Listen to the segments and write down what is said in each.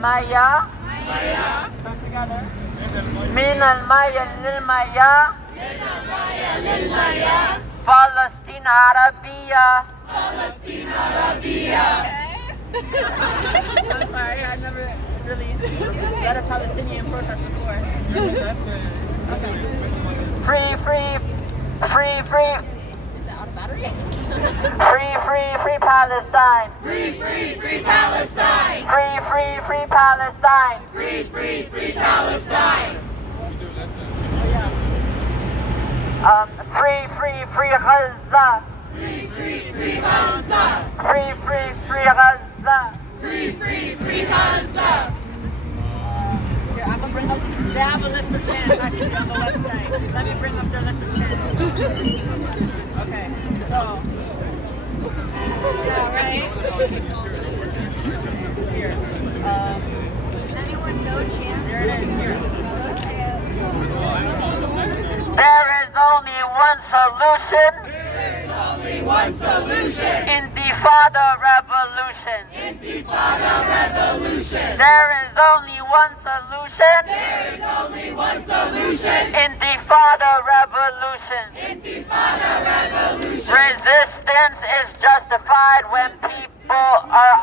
المية من المية للمية فلسطين عربية. I'm sorry, I've never really led a Palestinian protest before. Okay. Free, free, free, free. Is that out of battery? Free, free, free Palestine. Free, free, free Palestine. Free, free, free Palestine. Free, free, free Palestine. Free, free, free Gaza. Free, free, free Gaza. Free, free, free Gaza. Free, free, free Gaza. Here, I'm gonna bring up. They have a list of chants actually on the website. Let me bring up their list of chants. Okay, so. Yeah, right? Here. Anyone know chants? There it is. Here. There is only one solution. There's only one solution. Intifada revolution. Intifada revolution. There is only one solution. There is only one solution. Intifada revolution. Intifada revolution. Resistance is justified when people are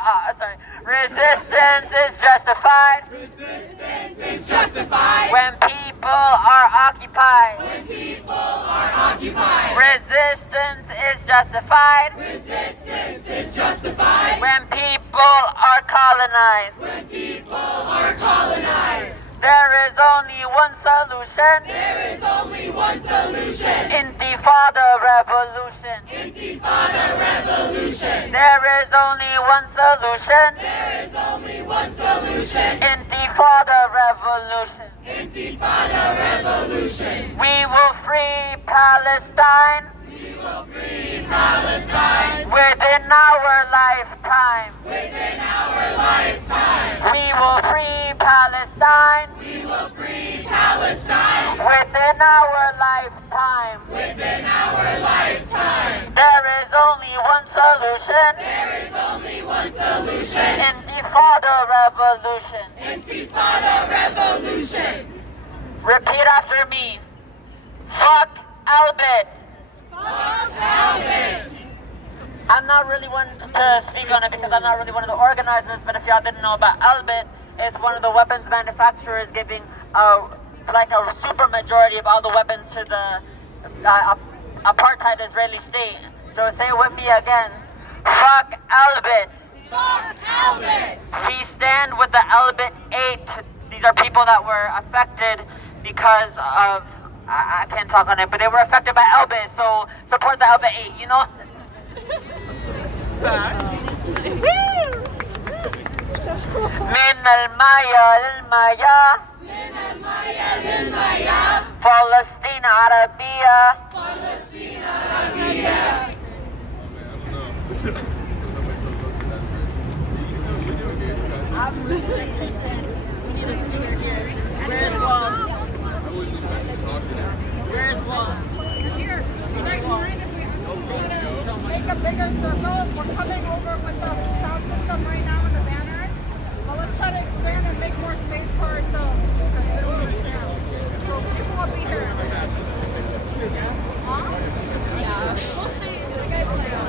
resistance is justified Resistance is justified when people are occupied. when people are occupied. Resistance is justified Resistance is justified when people are colonized. when people are colonized. There is only one solution. There is only one solution. Intifada revolution. Intifada revolution. There is only one solution. There is only one solution. Intifada revolution. Intifada revolution. We will free Palestine We will free Palestine within our lifetime. within our lifetime. We will free Palestine We will free Palestine within our lifetime. within our lifetime. There is only one solution. There is only one solution. Intifada revolution. Intifada revolution. Repeat after me. Fuck Albert. Fuck Albert. I'm not really one to speak on it because I'm not really one of the organizers, but if y'all didn't know about Albert, it's one of the weapons manufacturers giving like a super majority of all the weapons to the apartheid Israeli state. So say it with me again. Fuck Albert. Fuck Albert. We stand with the Albert 8. These are people that were affected because of, I can't talk on it, but they were affected by Albert, so support the Albert 8, you know? من المية للمية من المية للمياه. فلسطين عربية. فلسطين عربية. We need a speaker here. Where's Wall? Where's Wall? Here, make a bigger circle. We're coming over with the sound system right now with the banners. But let's try to expand and make more space for ourselves. So people will be here. Yeah. We'll see. The guys will know.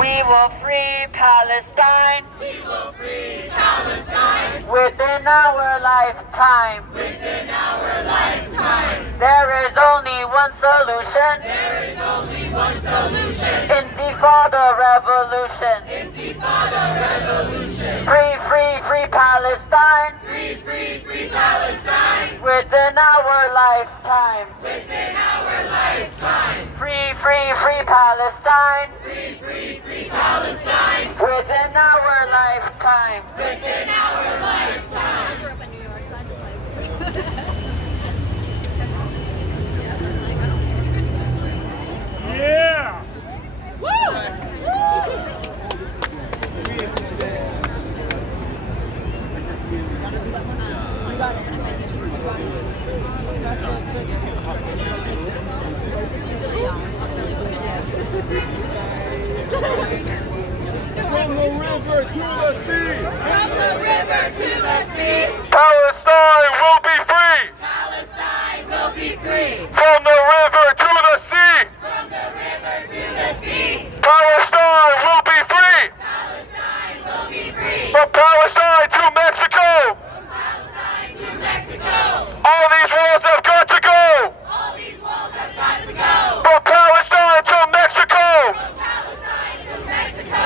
We will free Palestine We will free Palestine within our lifetime. within our lifetime. There is only one solution. There is only one solution. Intifada revolution. Intifada revolution. Free, free, free Palestine Free, free, free Palestine within our lifetime. within our lifetime. Free, free, free Palestine Free, free, free Palestine within our lifetime. within our lifetime. I grew up in New York, so I just like. Yeah! From the river to the sea! From Palestine to Mexico. From Palestine to Mexico. All these walls have got to go. All these walls have got to go. From Palestine to Mexico. From Palestine to Mexico.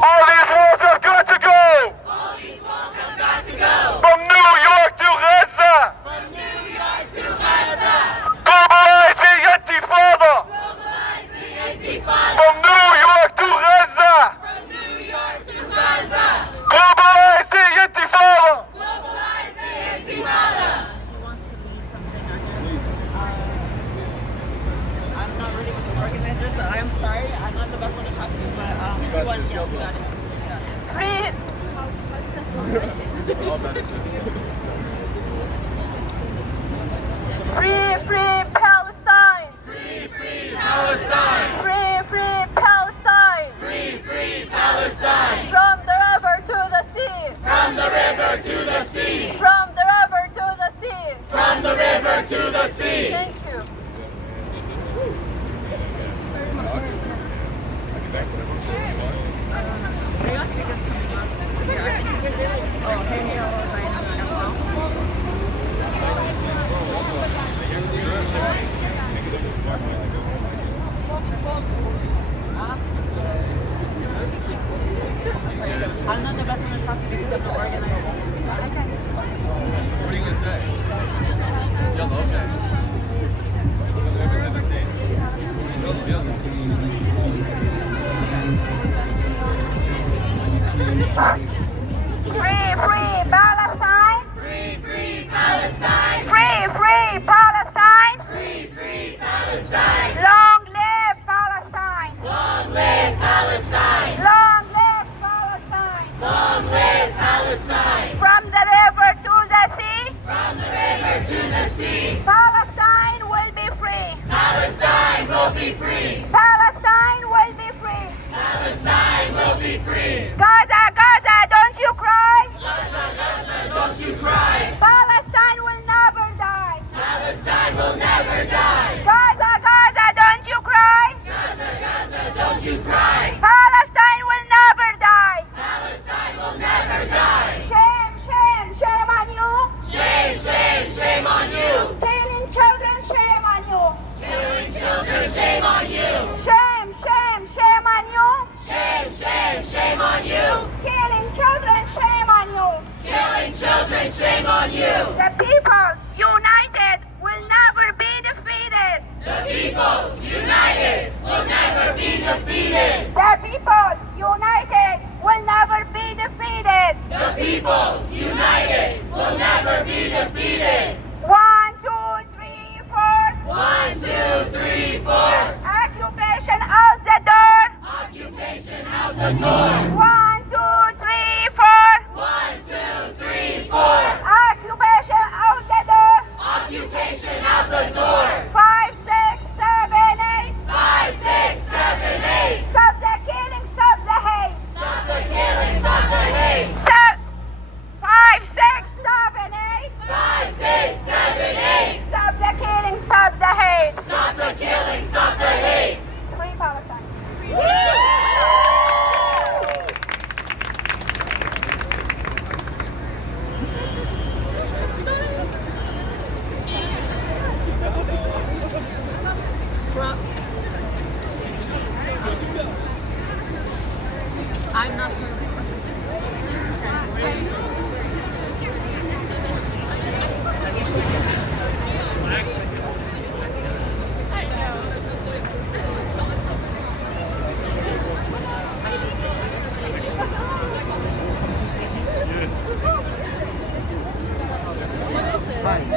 All these walls have got to go. All these walls have got to go. From New York to Gaza. From New York to Gaza. Globalize the Intifada. Globalize the Intifada. From New York to Gaza. From New York to Gaza. Globalize the Intifada. Globalize the Intifada. She wants to lead something. I'm not really with the organizers, so I'm sorry. I'm not the best one to talk to, but if you want, yes, you got it. Free. Free Palestine. Free Palestine. Free Palestine. Free Palestine. From the river to the sea. From the river to the sea. From the river to the sea. From the river to the sea. Thank you. Are your speakers coming up? Oh, hey, I'm not the best one to talk to because I'm the organizer. What are you going to say? Yellow, okay. Free Palestine. Free Palestine. Free Palestine. Free Palestine. Long live Palestine. Long live Palestine. Long live Palestine. Long live Palestine. From the river to the sea. From the river to the sea. Palestine will be free. Palestine will be free. Palestine will be free. Palestine will be free. Gaza, Gaza, don't you cry. Gaza, Gaza, don't you cry. Palestine will never die. Palestine will never die. Gaza, Gaza, don't you cry. Gaza, Gaza, don't you cry. Palestine will never die. Palestine will never die. Shame, shame, shame on you. Shame, shame, shame on you. Killing children, shame on you. Killing children, shame on you. Shame, shame, shame on you. Shame, shame, shame on you. Killing children, shame on you. Killing children, shame on you. The people united will never be defeated. The people united will never be defeated. The people united will never be defeated. The people united will never be defeated. 1, 2, 3, 4. 1, 2, 3, 4. Occupation out the door. Occupation out the door. 1, 2, 3, 4. 1, 2, 3, 4. Occupation out the door. Occupation out the door. 5, 6, 7, 8. 5, 6, 7, 8. Stop the killing, stop the hate. Stop the killing, stop the hate. 5, 6, 7, 8. 5, 6, 7, 8. Stop the killing, stop the hate. Stop the killing, stop the hate. Free Palestine. I'm not perfect.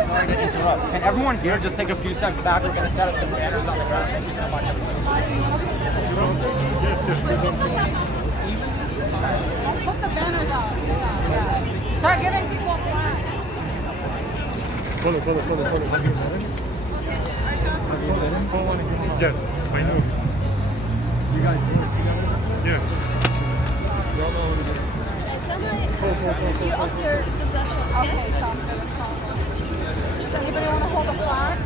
Sorry to interrupt. Can everyone here just take a few steps back? We're going to set up some banners on the ground. Thank you so much, everybody. Put the banners out. Yeah. Start giving people flags. Yes, I know. You guys do it together? Yes. You after possession. Okay, sounds good. Does anybody want to hold a flag?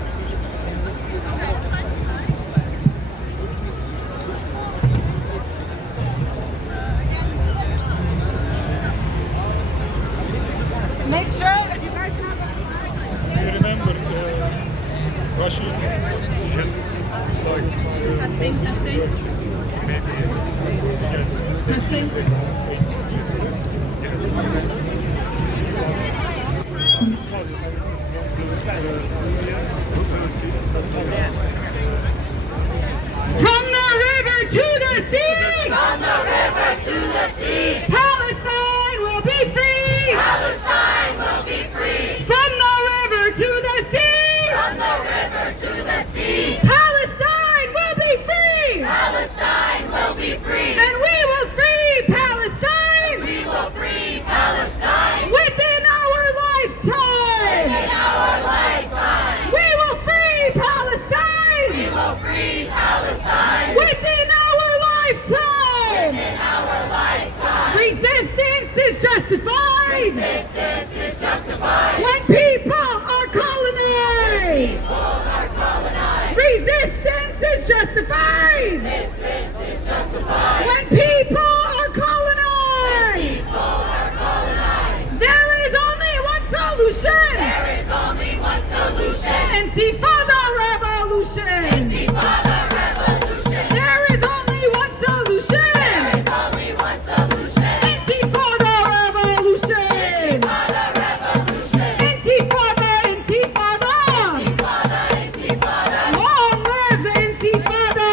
justified. Resistance is justified. When people are colonized. Resistance is justified. Resistance is justified. When people are colonized. There is only one solution. There is only one solution. Intifada revolution. Intifada revolution. There is only one solution. There is only one solution. Intifada revolution. Intifada revolution. Intifada, intifada. Intifada, intifada. Long live intifada.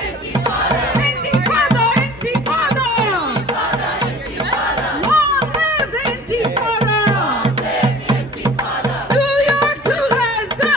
Intifada. Intifada, intifada. Intifada, intifada. Long live intifada. Live intifada. New York to Gaza.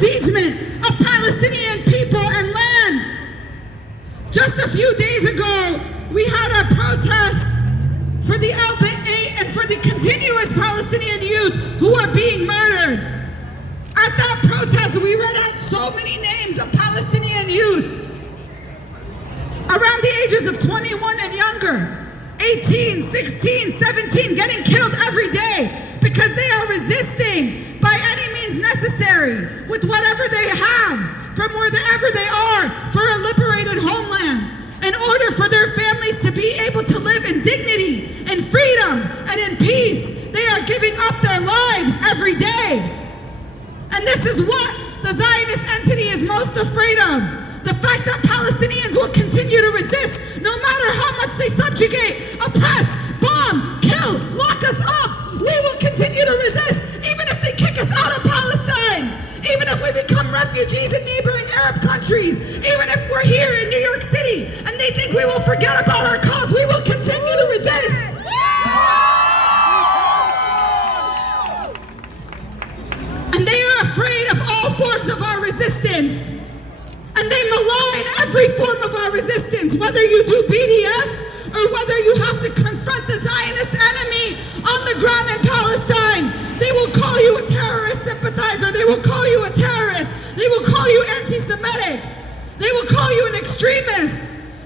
besiegement of Palestinian people and land. Just a few days ago, we had a protest for the Albert 8 and for the continuous Palestinian youth who are being murdered. At that protest, we read out so many names of Palestinian youth around the ages of 21 and younger, 18, 16, 17, getting killed every day because they are resisting by any means necessary with whatever they have from wherever they are for a liberated homeland. In order for their families to be able to live in dignity, in freedom, and in peace, they are giving up their lives every day. And this is what the Zionist entity is most afraid of. The fact that Palestinians will continue to resist no matter how much they subjugate, oppress, bomb, kill, lock us up. We will continue to resist even if they kick us out of Palestine. Even if we become refugees in neighboring Arab countries, even if we're here in New York City and they think we will forget about our cause, we will continue to resist. And they are afraid of all forms of our resistance. And they malign every form of our resistance, whether you do BDS or whether you have to confront the Zionist enemy on the ground in Palestine. They will call you a terrorist sympathizer. They will call you a terrorist. They will call you anti-Semitic. They will call you an extremist.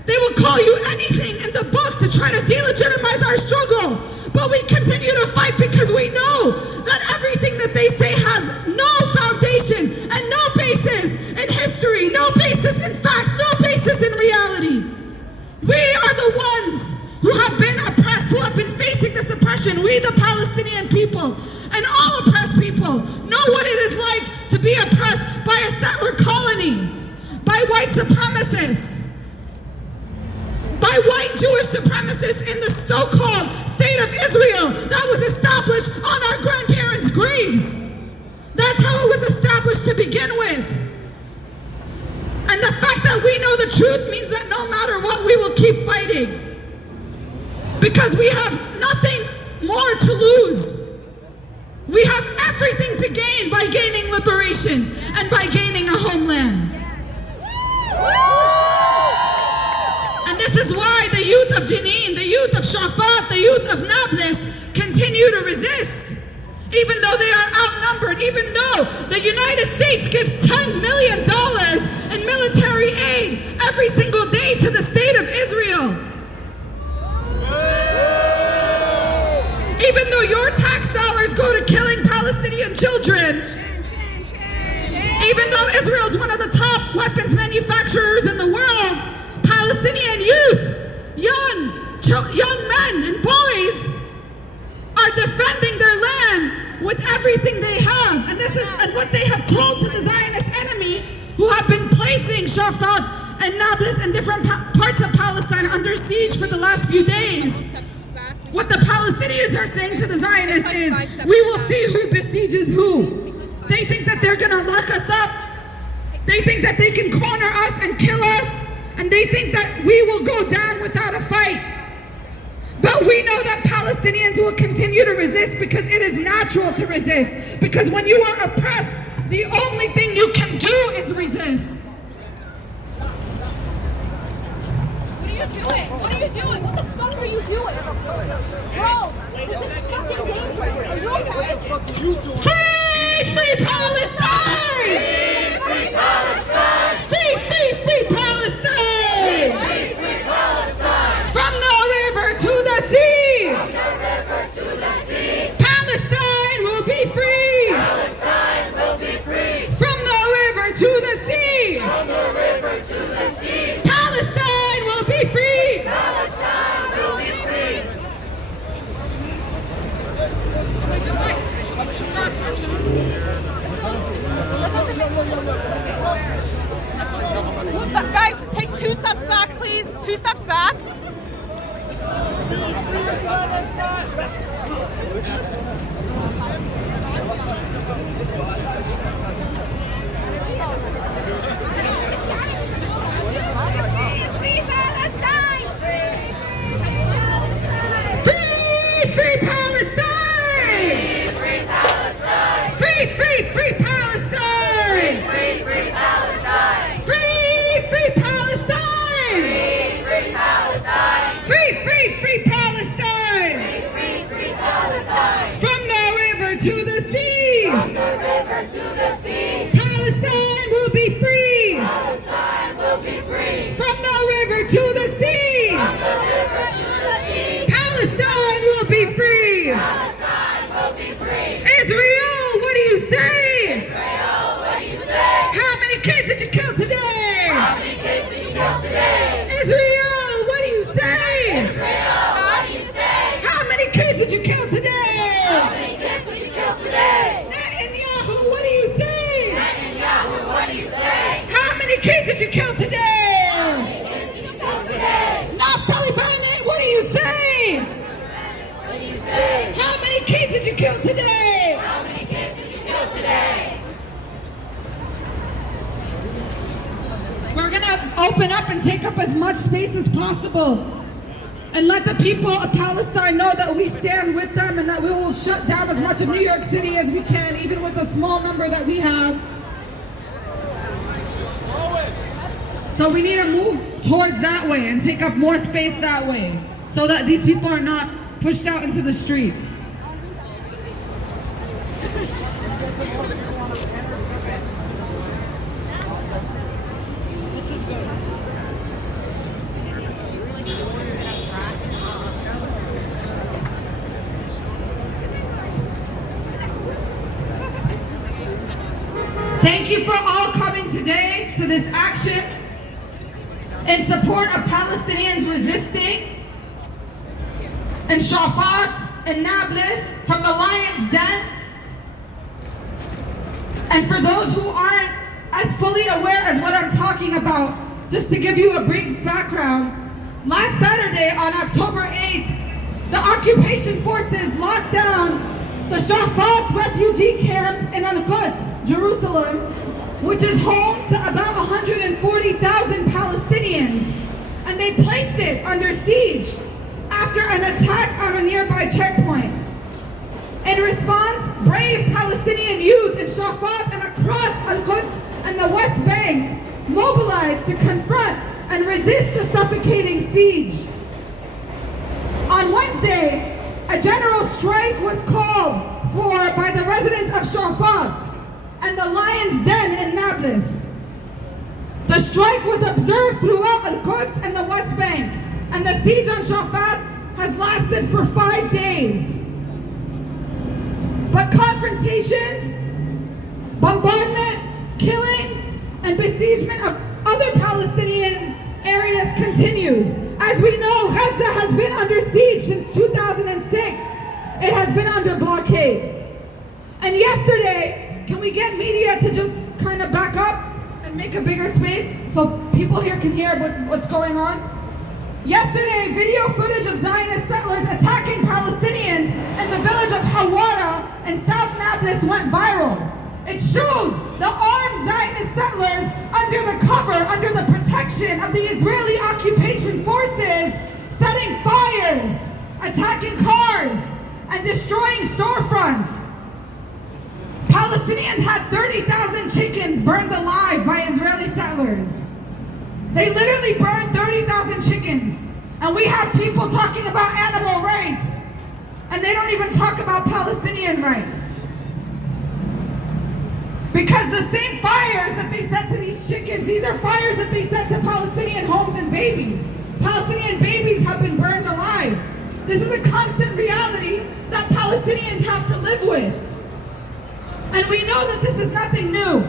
They will call you anything in the book to try to delegitimize our struggle. But we continue to fight because we know that everything that they say has no foundation and no basis in history, no basis in fact, no basis in reality. We are the ones who have been oppressed, who have been facing this oppression. We, the Palestinian people, and all oppressed people, know what it is like to be oppressed by a settler colony, by white supremacists, by white Jewish supremacists in the so-called state of Israel that was established on our grandparents' graves. That's how it was established to begin with. And the fact that we know the truth means that no matter what, we will keep fighting. Because we have nothing more to lose. We have everything to gain by gaining liberation and by gaining a homeland. And this is why the youth of Jenin, the youth of Shafat, the youth of Nablus continue to resist. Even though they are outnumbered, even though the United States gives $10 million in military aid every single day to the state of Israel. Even though your tax dollars go to killing Palestinian children, even though Israel is one of the top weapons manufacturers in the world, Palestinian youth, young men and boys are defending their land with everything they have. And this is what they have told to the Zionist enemy, who have been placing Shafat and Nablus and different parts of Palestine under siege for the last few days. What the Palestinians are saying to the Zionists is, we will see who besieges who. They think that they're gonna lock us up. They think that they can corner us and kill us. And they think that we will go down without a fight. But we know that Palestinians will continue to resist because it is natural to resist. Because when you are oppressed, the only thing you can do is resist. What are you doing? What are you doing? What the fuck are you doing? Bro, this is fucking dangerous. Are you okay? Free, free Palestine! Free Palestine! Free, free, free Palestine! Free Palestine! From the river to the sea! From the river to the sea! Palestine will be free! Palestine will be free! From the river to the sea! From the river to the sea! Palestine will be free! Palestine will be free! Guys, take 2 steps back, please. 2 steps back. Free Palestine! Free, free Palestine! Free Palestine! Free, free, free Palestine! kids did you kill today? How many kids did you kill today? Israel, what do you say? Israel, what do you say? How many kids did you kill today? How many kids did you kill today? Netanyahu, what do you say? Netanyahu, what do you say? How many kids did you kill today? How many kids did you kill today? Naftali Bennett, what do you say? What do you say? How many kids did you kill today? How many kids did you kill today? We're gonna open up and take up as much space as possible and let the people of Palestine know that we stand with them and that we will shut down as much of New York City as we can, even with the small number that we have. So we need to move towards that way and take up more space that way so that these people are not pushed out into the streets. Thank you for all coming today to this action in support of Palestinians resisting in Shafat and Nablus from the Lion's Den. And for those who aren't as fully aware as what I'm talking about, just to give you a brief background, last Saturday on October 8th, the occupation forces locked down the Shafat refugee camp in Al-Quds, Jerusalem, which is home to about 140,000 Palestinians, and they placed it under siege after an attack on a nearby checkpoint. In response, brave Palestinian youth in Shafat and across Al-Quds and the West Bank mobilized to confront and resist the suffocating siege. On Wednesday, a general strike was called for by the residents of Shafat and the Lion's Den in Nablus. The strike was observed throughout Al-Quds and the West Bank, and the siege on Shafat has lasted for 5 days. But confrontations, bombardment, killing, and besiegement of other Palestinian areas continues. As we know, Gaza has been under siege since 2006. It has been under blockade. And yesterday, can we get media to just kind of back up and make a bigger space so people here can hear what's going on? Yesterday, video footage of Zionist settlers attacking Palestinians in the village of Hawara in South Nablus went viral. It showed the armed Zionist settlers under the protection of the Israeli occupation forces, setting fires, attacking cars, and destroying storefronts. Palestinians had 30,000 chickens burned alive by Israeli settlers. They literally burned 30,000 chickens. And we have people talking about animal rights, and they don't even talk about Palestinian rights. Because the same fires that they set to these chickens, these are fires that they set to Palestinian homes and babies. Palestinian babies have been burned alive. This is a constant reality that Palestinians have to live with. And we know that this is nothing new.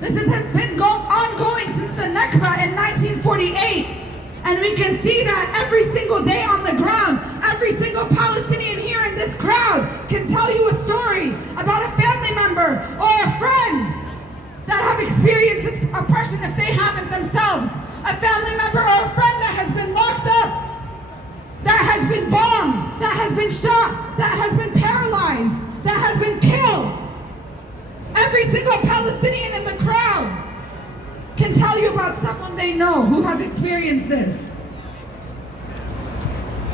This has been ongoing since the Nakba in 1948. And we can see that every single day on the ground. Every single Palestinian here in this crowd can tell you a story about a family member or a friend that have experienced this oppression if they haven't themselves. A family member or a friend that has been locked up, that has been bombed, that has been shot, that has been paralyzed, that has been killed. Every single Palestinian in the crowd can tell you about someone they know who have experienced this.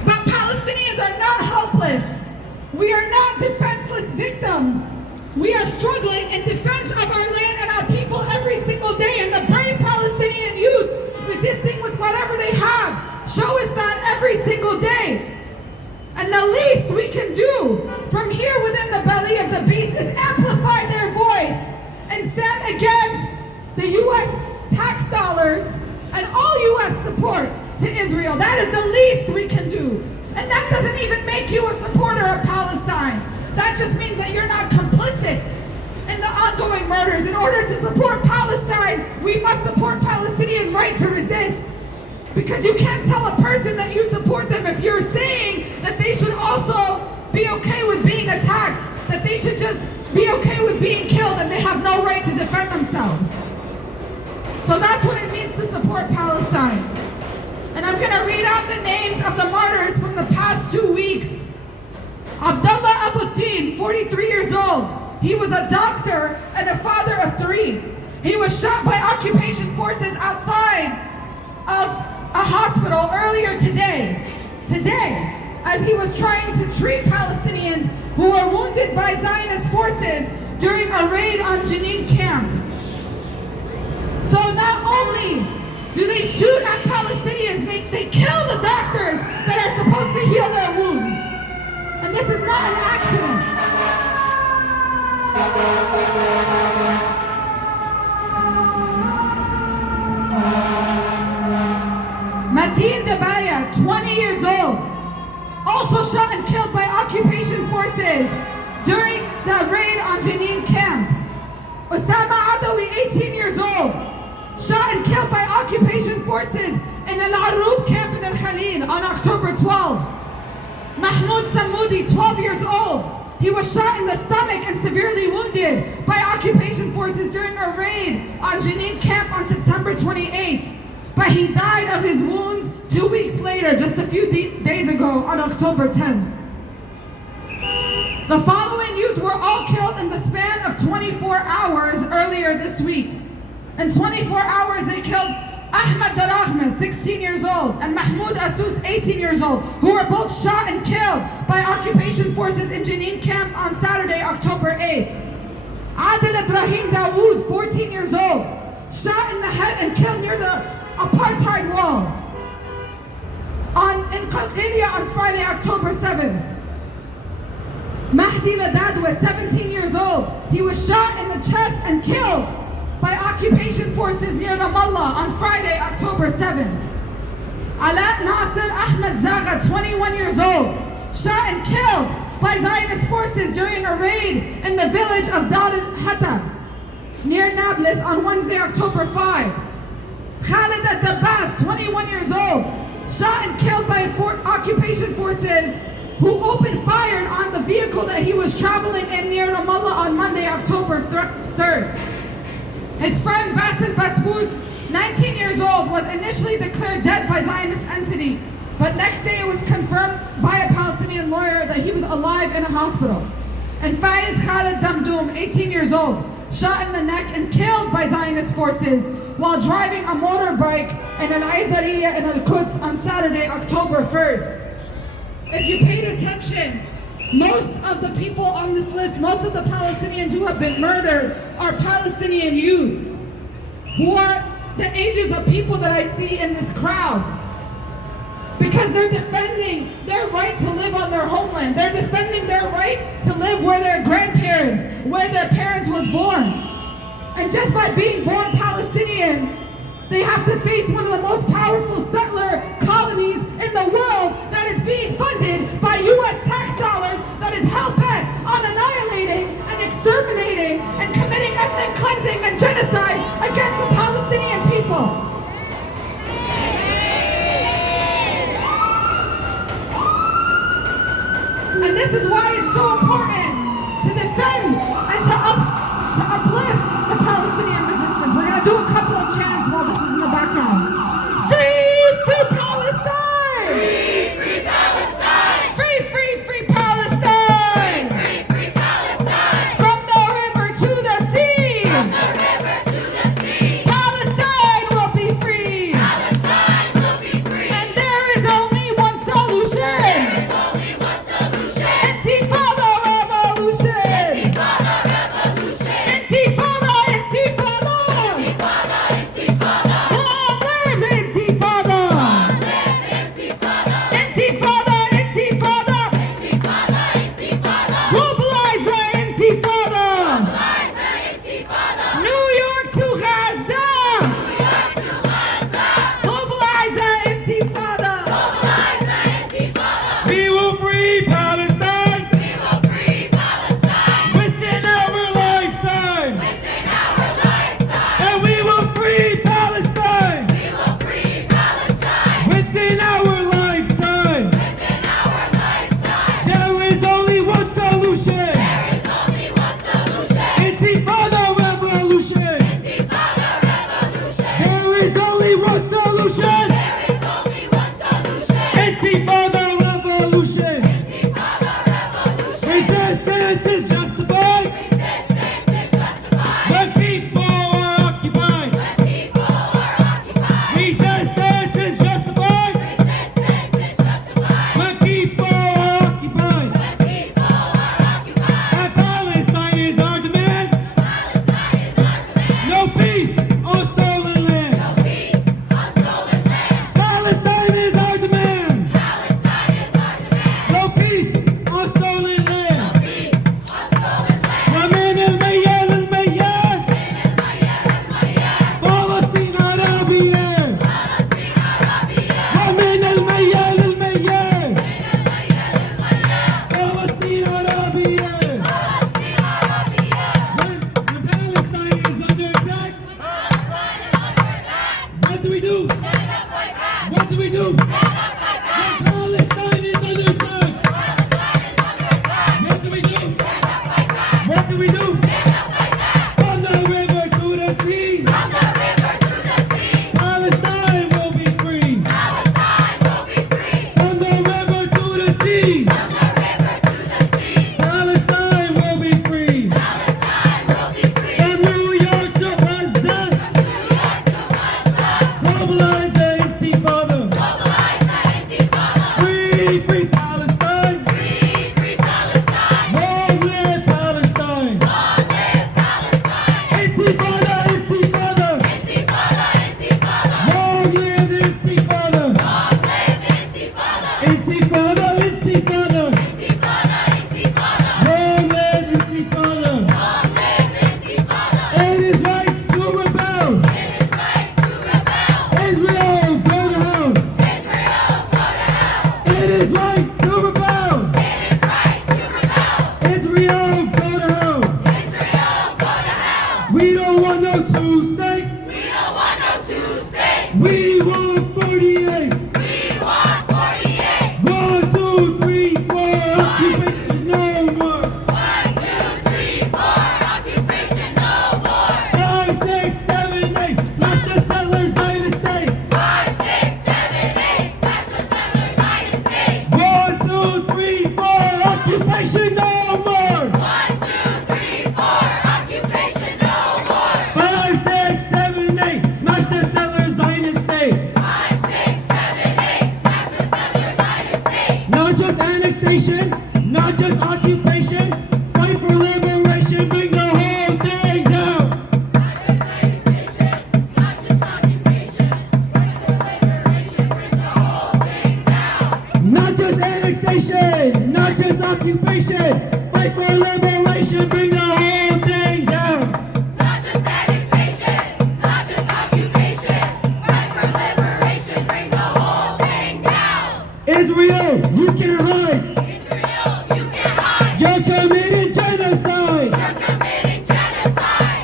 But Palestinians are not helpless. We are not defenseless victims. We are struggling in defense of our land and our people every single day, and the brave Palestinian youth resisting with whatever they have show us that every single day. And the least we can do from here within the belly of the beast is amplify their voice and stand against the U.S. tax dollars and all U.S. support to Israel. That is the least we can do. And that doesn't even make you a supporter of Palestine. That just means that you're not complicit in the ongoing murders. In order to support Palestine, Because you can't tell a person that you support them if you're saying that they should also be okay with being attacked, that they should just be okay with being killed and they have no right to defend themselves. So that's what it means to support Palestine. And I'm gonna read out the names of the martyrs from the past 2 weeks. Abdullah Abuddin, 43 years old. He was a doctor and a father of 3. He was shot by occupation forces outside of a hospital earlier today, as he was trying to treat Palestinians who were wounded by Zionist forces during a raid on Jenin camp. So not only do they shoot at Palestinians, they kill the doctors that are supposed to heal their wounds. And this is not an accident. Mateen Dabaya, 20 years old, also shot and killed by occupation forces during the raid on Jenin camp. Osama Adawi, 18 years old, shot and killed by occupation forces in Al Arub camp in Al Khalil on October 12. Mahmoud Samoudi, 12 years old, he was shot in the stomach and severely wounded by occupation forces during a raid on Jenin camp on September 28. But he died of his wounds 2 weeks later, just a few days ago, on October 10th. The following youth were all killed in the span of 24 hours earlier this week. In 24 hours, they killed Ahmed Darahman, 16 years old, and Mahmoud Asus, 18 years old, who were both shot and killed by occupation forces in Jenin camp on Saturday, October 8th. Adil Ibrahim Dawood, 14 years old, shot in the head and killed near the apartheid wall in Qalqilia on Friday, October 7th. Mahdi Ladadwa, 17 years old, he was shot in the chest and killed by occupation forces near Ramallah on Friday, October 7th. Ala Nasser Ahmed Zaga, 21 years old, shot and killed by Zionist forces during a raid in the village of Dar al-Hatta near Nablus on Wednesday, October 5. Khalid Al-Dabbas, 21 years old, shot and killed by occupation forces who opened fire on the vehicle that he was traveling in near Ramallah on Monday, October 3rd. His friend Bassel Basbouz, 19 years old, was initially declared dead by Zionist entity, but next day it was confirmed by a Palestinian lawyer that he was alive in a hospital. And Faiz Khalid Damdoum, 18 years old, shot in the neck and killed by Zionist forces while driving a motorbike in Al-Aizariya in Al-Quds on Saturday, October 1st. If you paid attention, most of the people on this list, most of the Palestinians who have been murdered are Palestinian youth, who are the ages of people that I see in this crowd. Because they're defending their right to live on their homeland. They're defending their right to live where their grandparents, where their parents was born. And just by being born Palestinian, they have to face one of the most powerful settler colonies in the world that is being funded by US tax dollars, that is hell-bent on annihilating and exterminating and committing ethnic cleansing and genocide against the Palestinian people. And this is why it's so important to defend and to uplift the Palestinian resistance. We're going to do a couple of chants while this is in the background. Free, free Palestine! Free, free Palestine! Free, free, free Palestine! Free, free Palestine! From the river to the sea! From the river to the we do? When Palestine is under attack. What do we do? What do we do? From the river to the sea. Palestine will be free. From the river to the sea. Palestine will be free. From New York to Gaza. Globalize the Intifada. Free, free Palestine. Long live Palestine. Intifada, Intifada. Long live the Intifada. Intifada, Intifada. Long live Intifada. It is right to rebel. Israel, go to hell. It is right to rebel. Israel, go to hell. We don't want no two-state. We want 48. 1, 2, 3, 4. Occupation no more. 5, 6, 7, 8. Smash the settlers, Zionist state. 1, 2, 3, 4. Occupation no more. 5, 6, 7, 8. Smash the settlers, Zionist state. Not just annexation, not just occupation. Fight for liberation, bring the whole thing down. Not just annexation, not just occupation. Fight for liberation, bring the whole thing down. Israel, you can't hide. You're committing genocide.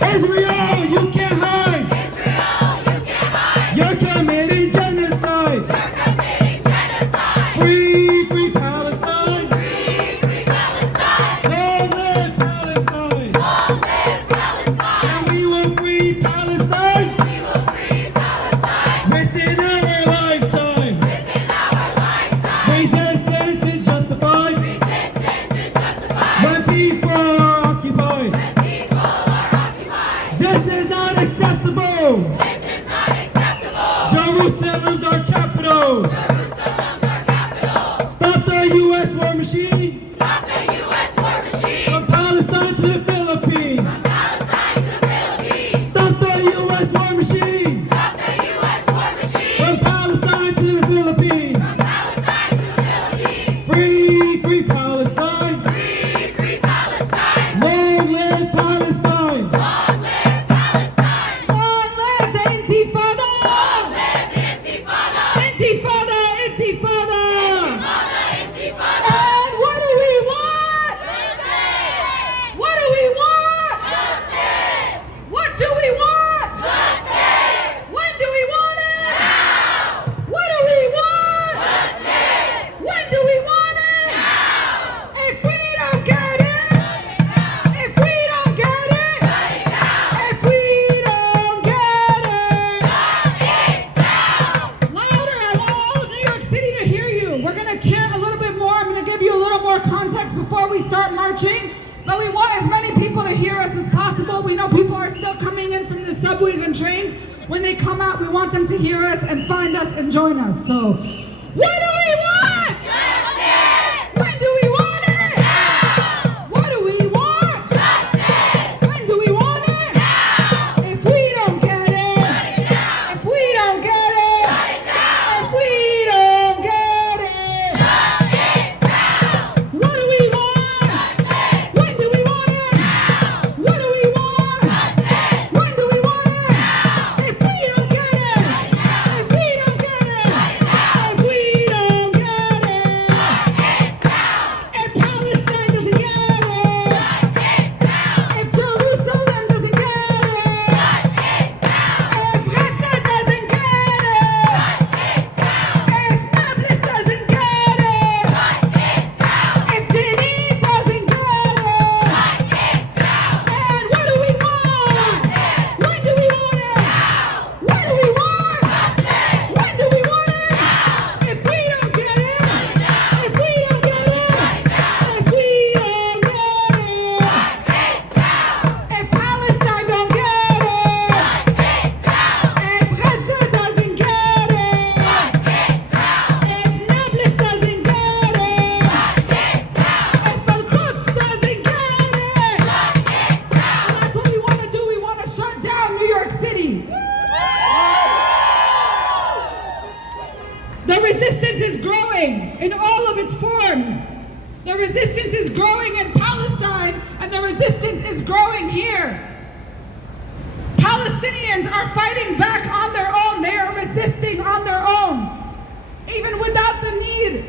Israel, you can't hide. You're committing genocide. Free, free Palestine. Long live Palestine. And we will free Palestine within our lifetime. Resistance is justified when people are occupied. This is not acceptable. Jerusalem's our capital. Stop the U.S. war machine. From Palestine to the Philippines. Stop the U.S. war machine. From Palestine to the Philippines. Free, free Palestine. Long live Palestine. Long live the Intifada. Intifada, Intifada. And what do we want? What do we want? What do we want? When do we want it? What do we want? When do we want it? If we don't get it, if we don't get it, if we don't get it, louder! I want all of New York City to hear you. We're gonna chant a little bit more. I'm gonna give you a little more context before we start marching. But we want as many people to hear us as possible. We know people are still coming in from the subways and trains. When they come out, we want them to hear us and find us and join us. So, what do we want? When do we want it? What do we want? When do we want it? If we don't get it, if we don't get it, if we don't get it, what do we want? When do we want it? What do we want? When do we want it? If we don't get it, if we don't get it, if we don't Palestinians are fighting back on their own. They are resisting on their own. Even without the need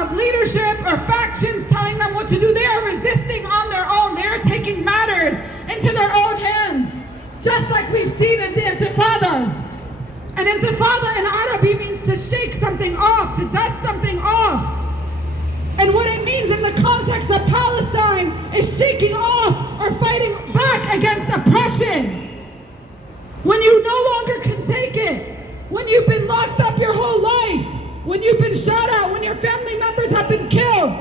of leadership or factions telling them what to do, they are resisting on their own. They are taking matters into their own hands, just like we've seen in the intifadas. An intifada in Arabic means to shake something off, to dust something off. And what it means in the context of Palestine is shaking off or fighting back against oppression. When you no longer can take it, when you've been locked up your whole life, when you've been shot at, when your family members have been killed,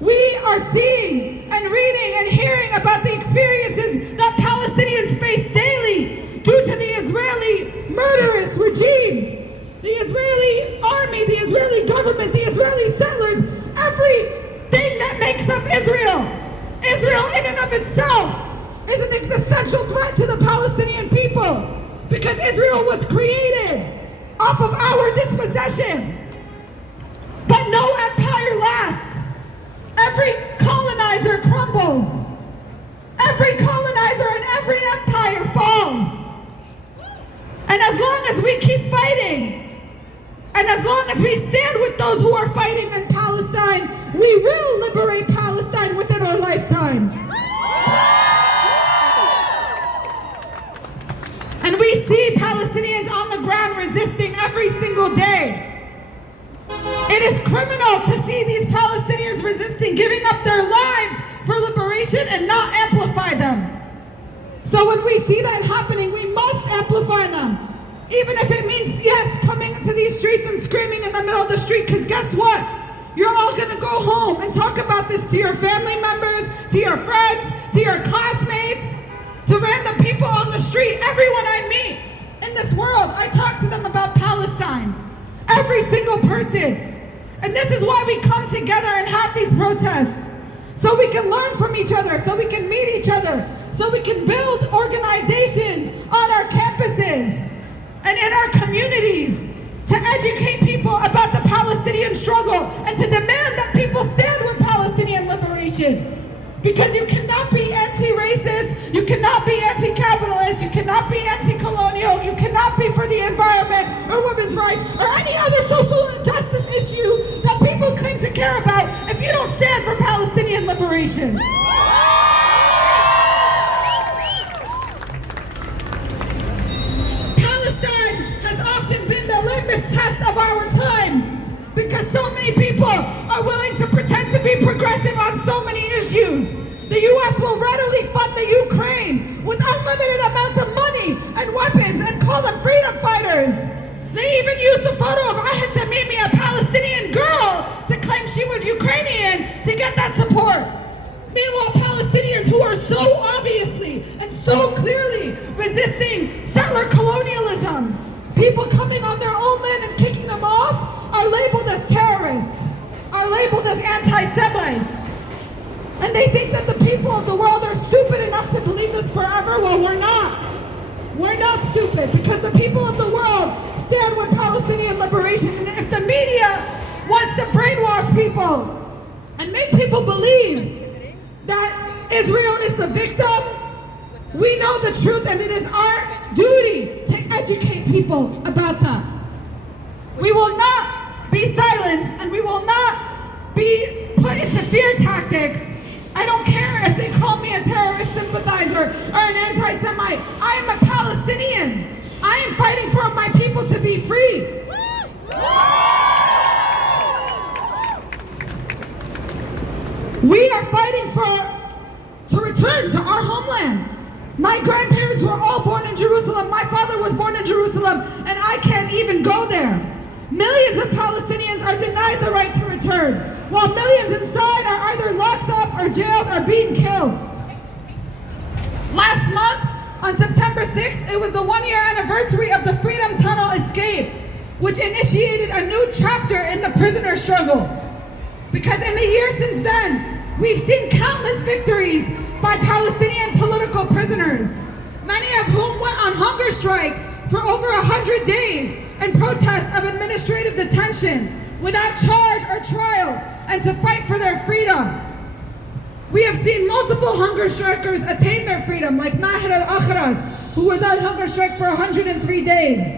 we are seeing and reading and hearing about the experiences that Palestinians face daily due to the Israeli murderous regime, the Israeli army, the Israeli government, the Israeli settlers, everything that makes up Israel. Israel in and of itself is an existential threat to the Palestinian people because Israel was created off of our dispossession. But no empire lasts. Every colonizer crumbles. Every colonizer and every empire falls. And as long as we keep fighting, and as long as we stand with those who are fighting in Palestine, we will liberate Palestine within our lifetime. And we see Palestinians on the ground resisting every single day. It is criminal to see these Palestinians resisting, giving up their lives for liberation and not amplify them. So when we see that happening, we must amplify them. Even if it means, yes, coming into these streets and screaming in the middle of the street, because guess what? You're all gonna go home and talk about this to your family members, to your friends, to your classmates, to random people on the street. Everyone I meet in this world, I talk to them about Palestine. Every single person. And this is why we come together and have these protests. So we can learn from each other, so we can meet each other, so we can build organizations on our campuses and in our communities to educate people about the Palestinian struggle and to demand that people stand with Palestinian liberation. Because you cannot be anti-racist, you cannot be anti-capitalist, you cannot be anti-colonial, you cannot be for the environment or women's rights or any other social justice issue that people claim to care about if you don't stand for Palestinian liberation. Palestine has often been the litmus test of our time because so many people are willing to pretend to be progressive on so many issues. The U.S. will readily fund the Ukraine with unlimited amounts of money and weapons and call them freedom fighters. They even used the photo of Ahmed Tamimi, a Palestinian girl, to claim she was Ukrainian to get that support. Meanwhile, Palestinians who are so obviously and so clearly resisting settler colonialism, people coming on their own land and kicking them off, are labeled as terrorists, are labeled as anti-Semites. And they think that the people of the world are stupid enough to believe this forever. Well, we're not. We're not stupid because the people of the world stand with Palestinian liberation. And if the media wants to brainwash people and make people believe that Israel is the victim, we know the truth and it is our duty to educate people about that. We will not be silenced and we will not be put into fear tactics. I don't care if they call me a terrorist sympathizer or an anti-Semite. I am a Palestinian. I am fighting for my people to be free. We are fighting to return to our homeland. My grandparents were all born in Jerusalem. My father was born in Jerusalem, and I can't even go there. Millions of Palestinians are denied the right to return, while millions inside are either locked up or jailed or being killed. Last month, on September 6th, it was the one-year anniversary of the Freedom Tunnel escape, which initiated a new chapter in the prisoner struggle. Because in the years since then, we've seen countless victories by Palestinian political prisoners, many of whom went on hunger strike for over 100 days in protest of administrative detention without charge or trial and to fight for their freedom. We have seen multiple hunger strikers attain their freedom, like Nahid al-Akhras, who was on hunger strike for 103 days.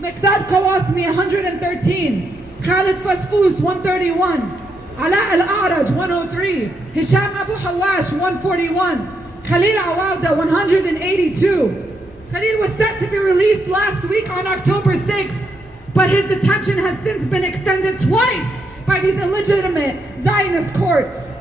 Miqdad Kawasmi, 113. Khalid Fasfous, 131. Ala Al-A'raj, 103. Hisham Abu Hawash, 141. Khalil Awawda, 182. Khalil was set to be released last week on October 6th, but his detention has since been extended twice by these illegitimate Zionist courts.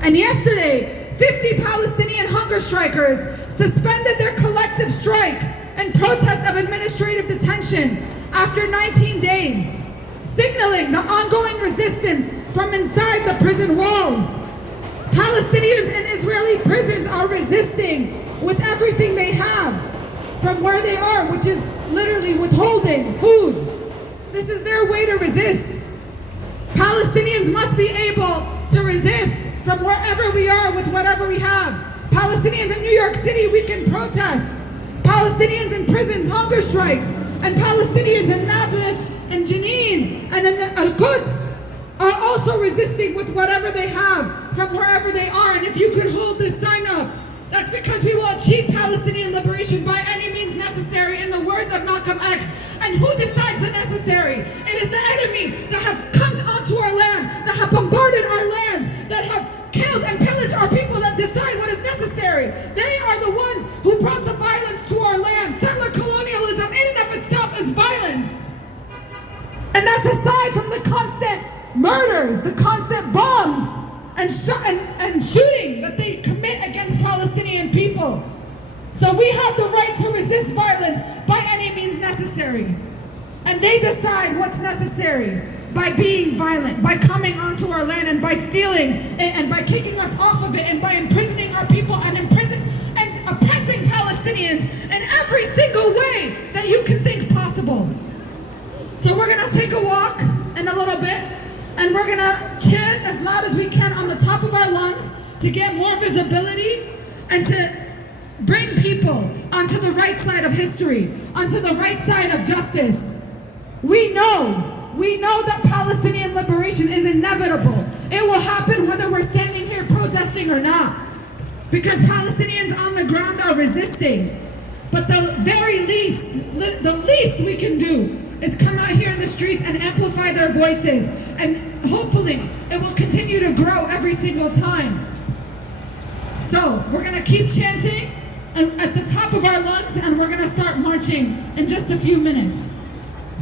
And yesterday, 50 Palestinian hunger strikers suspended their collective strike in protest of administrative detention after 19 days, signaling the ongoing resistance from inside the prison walls. Palestinians in Israeli prisons are resisting with everything they have from where they are, which is literally withholding food. This is their way to resist. Palestinians must be able to resist from wherever we are with whatever we have. Palestinians in New York City, we can protest. Palestinians in prisons hunger strike. And Palestinians in Nablus, in Jenin, and in Al-Quds are also resisting with whatever they have from wherever they are. And if you could hold this sign up, that's because we will achieve Palestinian liberation by any means necessary, in the words of Malcolm X. And who decides the necessary? It is the enemy that have come onto our land, that have bombarded our lands, that have killed and pillaged our people, that decide what is necessary. They are the ones who brought the violence to our land. Settler colonialism in and of itself is violence. And that's aside from the constant murders, the constant bombs, and shooting that they commit against Palestinian people. So we have the right to resist violence by any means necessary. And they decide what's necessary by being violent, by coming onto our land and by stealing and by kicking us off of it and by imprisoning our people and oppressing Palestinians in every single way that you can think possible. So we're gonna take a walk in a little bit, and we're gonna chant as loud as we can on the top of our lungs to get more visibility and to bring people onto the right side of history, onto the right side of justice. We know that Palestinian liberation is inevitable. It will happen whether we're standing here protesting or not, because Palestinians on the ground are resisting. But the least we can do is come out here in the streets and amplify their voices, and hopefully it will continue to grow every single time. So we're gonna keep chanting and at the top of our lungs, and we're gonna start marching in just a few minutes.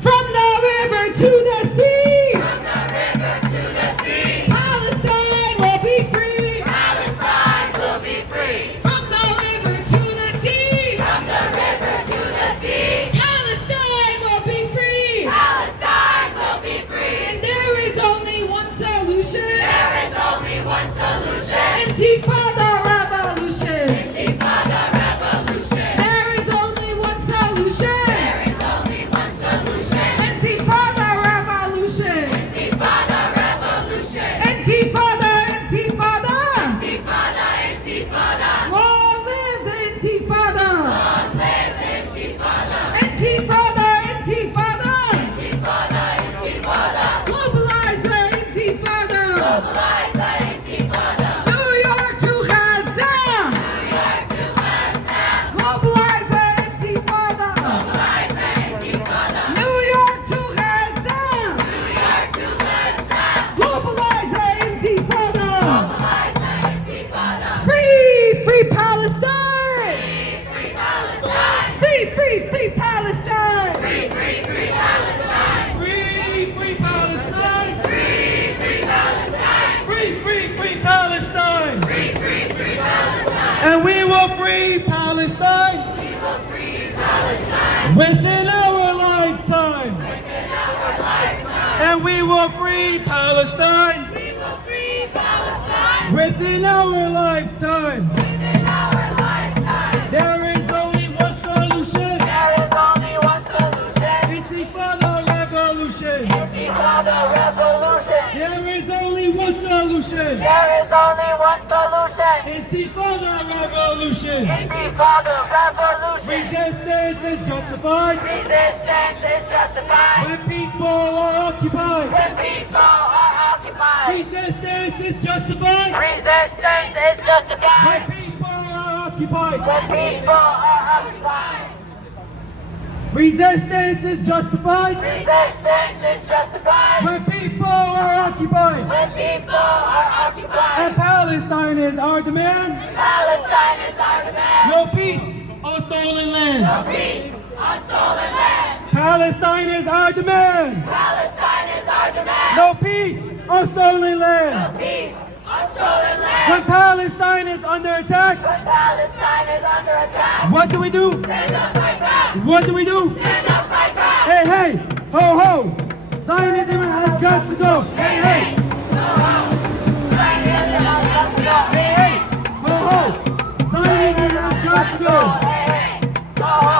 From the river to the sea, From the river to the sea, Palestine will be free. Palestine will be free. From the river to the sea, From the river to the sea, Palestine will be free. Palestine will be free. And there is only one solution. There is only one solution. Intifada revolution. Intifada revolution. There is only one solution. There is only one solution. Intifada revolution. Intifada revolution. Intifada, intifada. Intifada, intifada. Long live the intifada. Long live Intifada. Intifada, intifada. Intifada, intifada. Mobilize the intifada. Mobilize the Intifada. New York to Gaza. New York to Gaza. Mobilize the intifada. Mobilize the Intifada. New York to Gaza. New York to Gaza. Mobilize the intifada. Mobilize the Intifada. Free, free Palestine. Free Palestine. Free, free, free Palestine. Free, free, free Palestine. Free, free Palestine! Free, free Palestine. Free, free, free Palestine! Free, free, free Palestine. And we will free Palestine We will free Palestine within our lifetime. within our lifetime. And we will free Palestine We will free Palestine within our lifetime. within our lifetime. There is only one solution. There is only one solution. Intifada revolution. Intifada revolution. There is only one solution. There is only one solution. Intifada revolution. Intifada revolution. Resistance is justified Resistance is justified when people are occupied. when people are occupied. Resistance is justified Resistance is justified when people are occupied. The people are occupied. Resistance is justified. Resistance is justified. When people are occupied. When people are occupied. And Palestine is our demand. Palestine is our demand. No peace on stolen land. No peace on stolen land. Palestine is our demand. Palestine is our demand. No peace on stolen land. No peace on stolen land. When Palestine is under attack, When Palestine is under attack. what do we do? Stand up, fight back. What do we do? Stand up, fight back. Hey, hey, ho, ho. Zionism has got to go. Hey, hey, Zionism has got to go. hey, hey, ho, ho. Zionism has got to go. Hey, hey, ho, ho.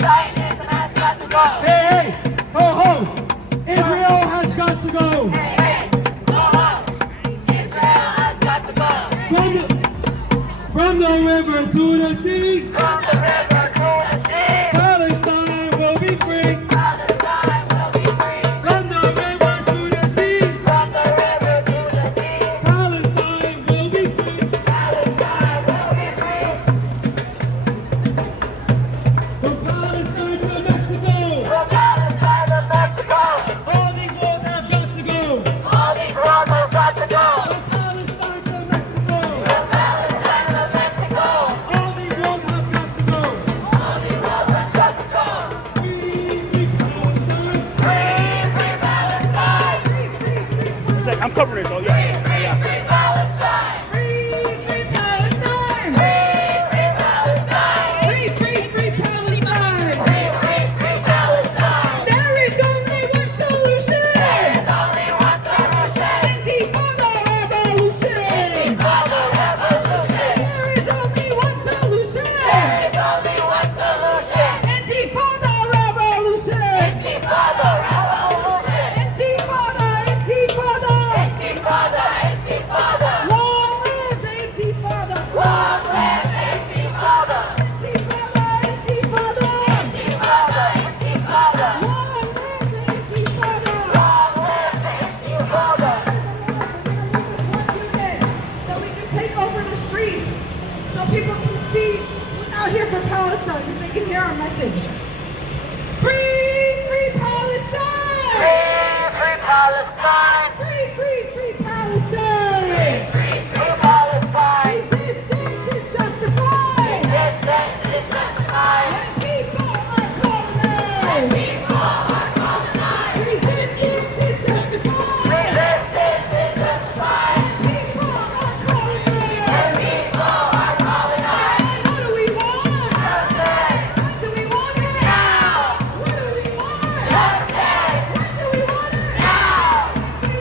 Zionism has got to go. Hey, hey, ho, ho. Israel has got to go. Hey, hey, ho, ho. Israel has got to go. From the river to the sea, From the river to the sea. Palestine will be free. Palestine will be free. From the river to the sea, From the river to the sea. Palestine will be free. Palestine will be free. From Palestine to Mexico, From Palestine to Mexico. all these walls have got to go. All these walls have got to go. From Palestine to Mexico, From Palestine to Mexico. all these walls have got to go. All these walls have got to go. Free, free Palestine. Free, free Palestine. I'm covering this, oh yeah. Free Palestine. Free, free Palestine! Free Palestine. Free, free, free Palestine! Free Palestine. There is only one solution! There's only one solution. Intifada revolution! Intifada revolution. There is only one solution! There is only one solution. Intifada revolution! Intifada revolution. Intifada, intifada! Intifada, intifada. Long live the intifada! Long live Intifada. Intifada, intifada! Intifada, intifada. Long live the intifada! Long live Intifada. So we can take over the streets, so people can see who's out here for Palestine, and they can hear our message. Free, free Palestine! Free Palestine. Free, free, free Palestine! Free Palestine. Resistance is justified! Resistance is justified. When people are colonized! Resistance is justified! Resistance is justified. People are colonized! People are colonized. What do we want? Justice. When do we want it? Now. What do we want? Justice. When do we want it? Now.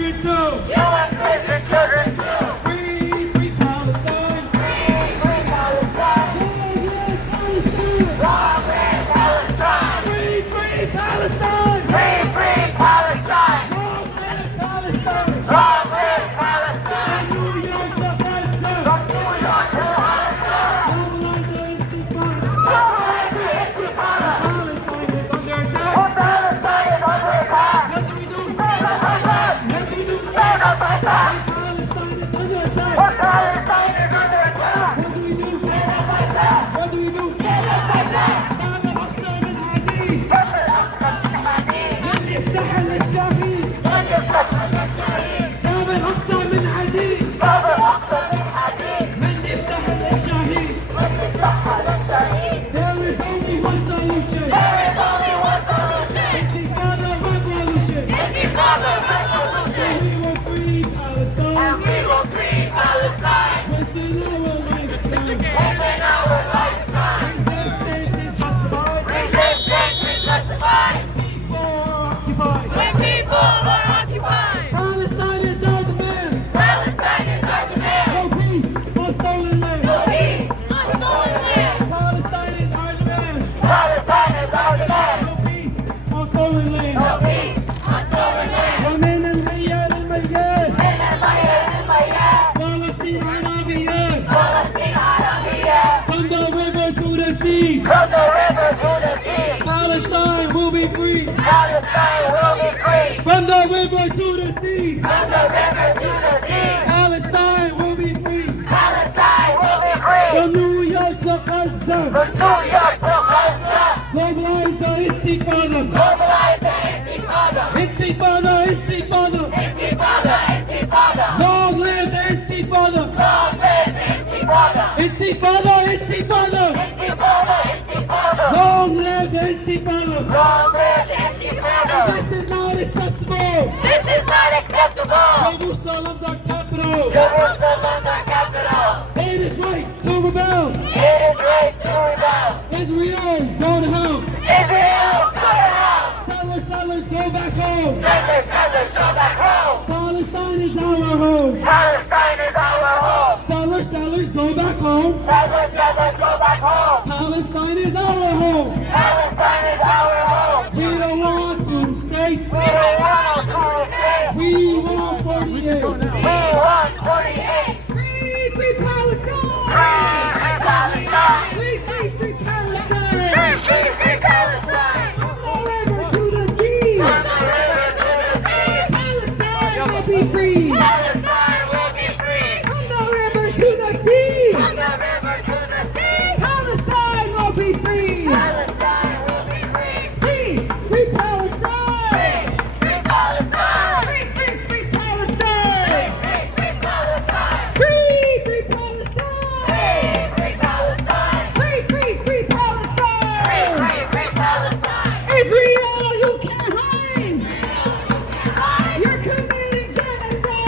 children too. You want kids and children too. Free, free Palestine. Free Palestine. Long live Palestine. Long live Palestine. Free, free Palestine. Free Palestine. Long live Palestine. Long live Palestine. From New York to Gaza. From New York to Gaza. Mobilize the Intifada. Mobilize the Intifada. Palestine is under attack. Oh, Palestine is under attack. What do we do? Stand up like that. What do we do? Stand up like that. Palestine is under attack. Oh, Palestine is under attack. What do we do? Stand up like that. What do we do? Stand up like that. باب الأقصى من حديد. باب الأقصى من حديد. من يفتح للشهيد. من يفتح للشهيد. باب الأقصى من حديد. باب الأقصى من حديد. من يفتح للشهيد. من يفتح للشهيد. There is only one solution. There is only one solution. Intifada revolution. Intifada revolution. We will free Palestine. And we will free Palestine. Within our lifetime. Within our lifetime. Resistance is justified. Resistance is justified. People are occupied. When people are occupied. Palestine is our demand. Palestine is our demand. No peace on stolen land. No peace on stolen land. Palestine is our demand. Palestine is our demand. No peace on stolen land. No peace on stolen land. ومن الميال الميال من المياه للمياه. فلسطين عربية. فلسطين عربية. From the river to the sea. From the river to the sea. Palestine will be free. Palestine will be free. From the river to the sea. From the river to the sea. Palestine will be free. Palestine will be free. From New York to Gaza. From New York to Gaza. Globalize the Intifada. Globalize the Intifada. Intifada, Intifada. Intifada, Intifada. Long live the Intifada. Long live Intifada. Intifada, Intifada. Intifada, Intifada. Long live the Intifada. Long live Intifada. This is not acceptable. This is not acceptable. Jerusalem's our capital. Jerusalem's our capital. It is right to rebel. It is right to rebel. Israel, go to hell. Israel, go to hell. Settlers, settlers, go back home. Settlers, settlers, go back home. Palestine is our home. Palestine is our home. Settlers, settlers, go back home. Settlers, settlers, go back home. Palestine is our home. Palestine is our home. We don't want two states. We don't want two states. We want 48. We want 48. Free, free Palestine! Free Palestine. Free, free, free Palestine! Free Palestine. From the river to the sea! From the river to the sea. Palestine will be free! Palestine will be free. From the river to the sea! From the river to the sea. Palestine will be free! Palestine will be free. Free, free Palestine! Free Palestine. Free, free, free Palestine! Free Palestine. Free, free Palestine! Free Palestine. Free, free, free Palestine! Free Palestine. Israel, you can't hide! You're committing genocide!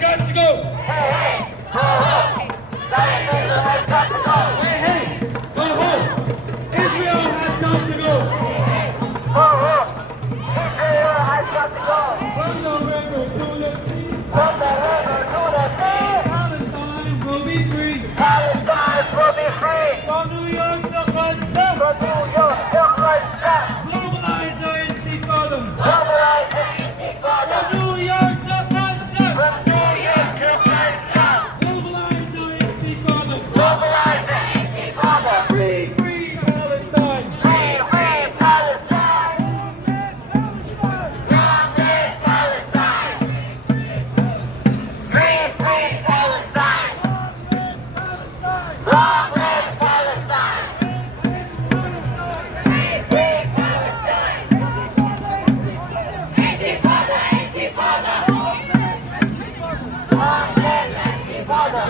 got to go. Hey, hey, ho, ho. Zionism has got to go. Hey, hey, ho, ho. Israel has got to go. Ho, ho. Israel has got to go. From the river to the sea, From the river to the sea, Palestine will be free. Palestine will be free. From New York to Gaza, From New York to Gaza, globalize the Intifada. globalize the Intifada. From New York to Gaza, From New York to Gaza, globalize the Intifada. globalize the Intifada. Free, free Palestine. Free, free Palestine. Long live Palestine. Free, free Palestine. Long live Palestine. Free, free Palestine. Intifada, Intifada. Long live Intifada.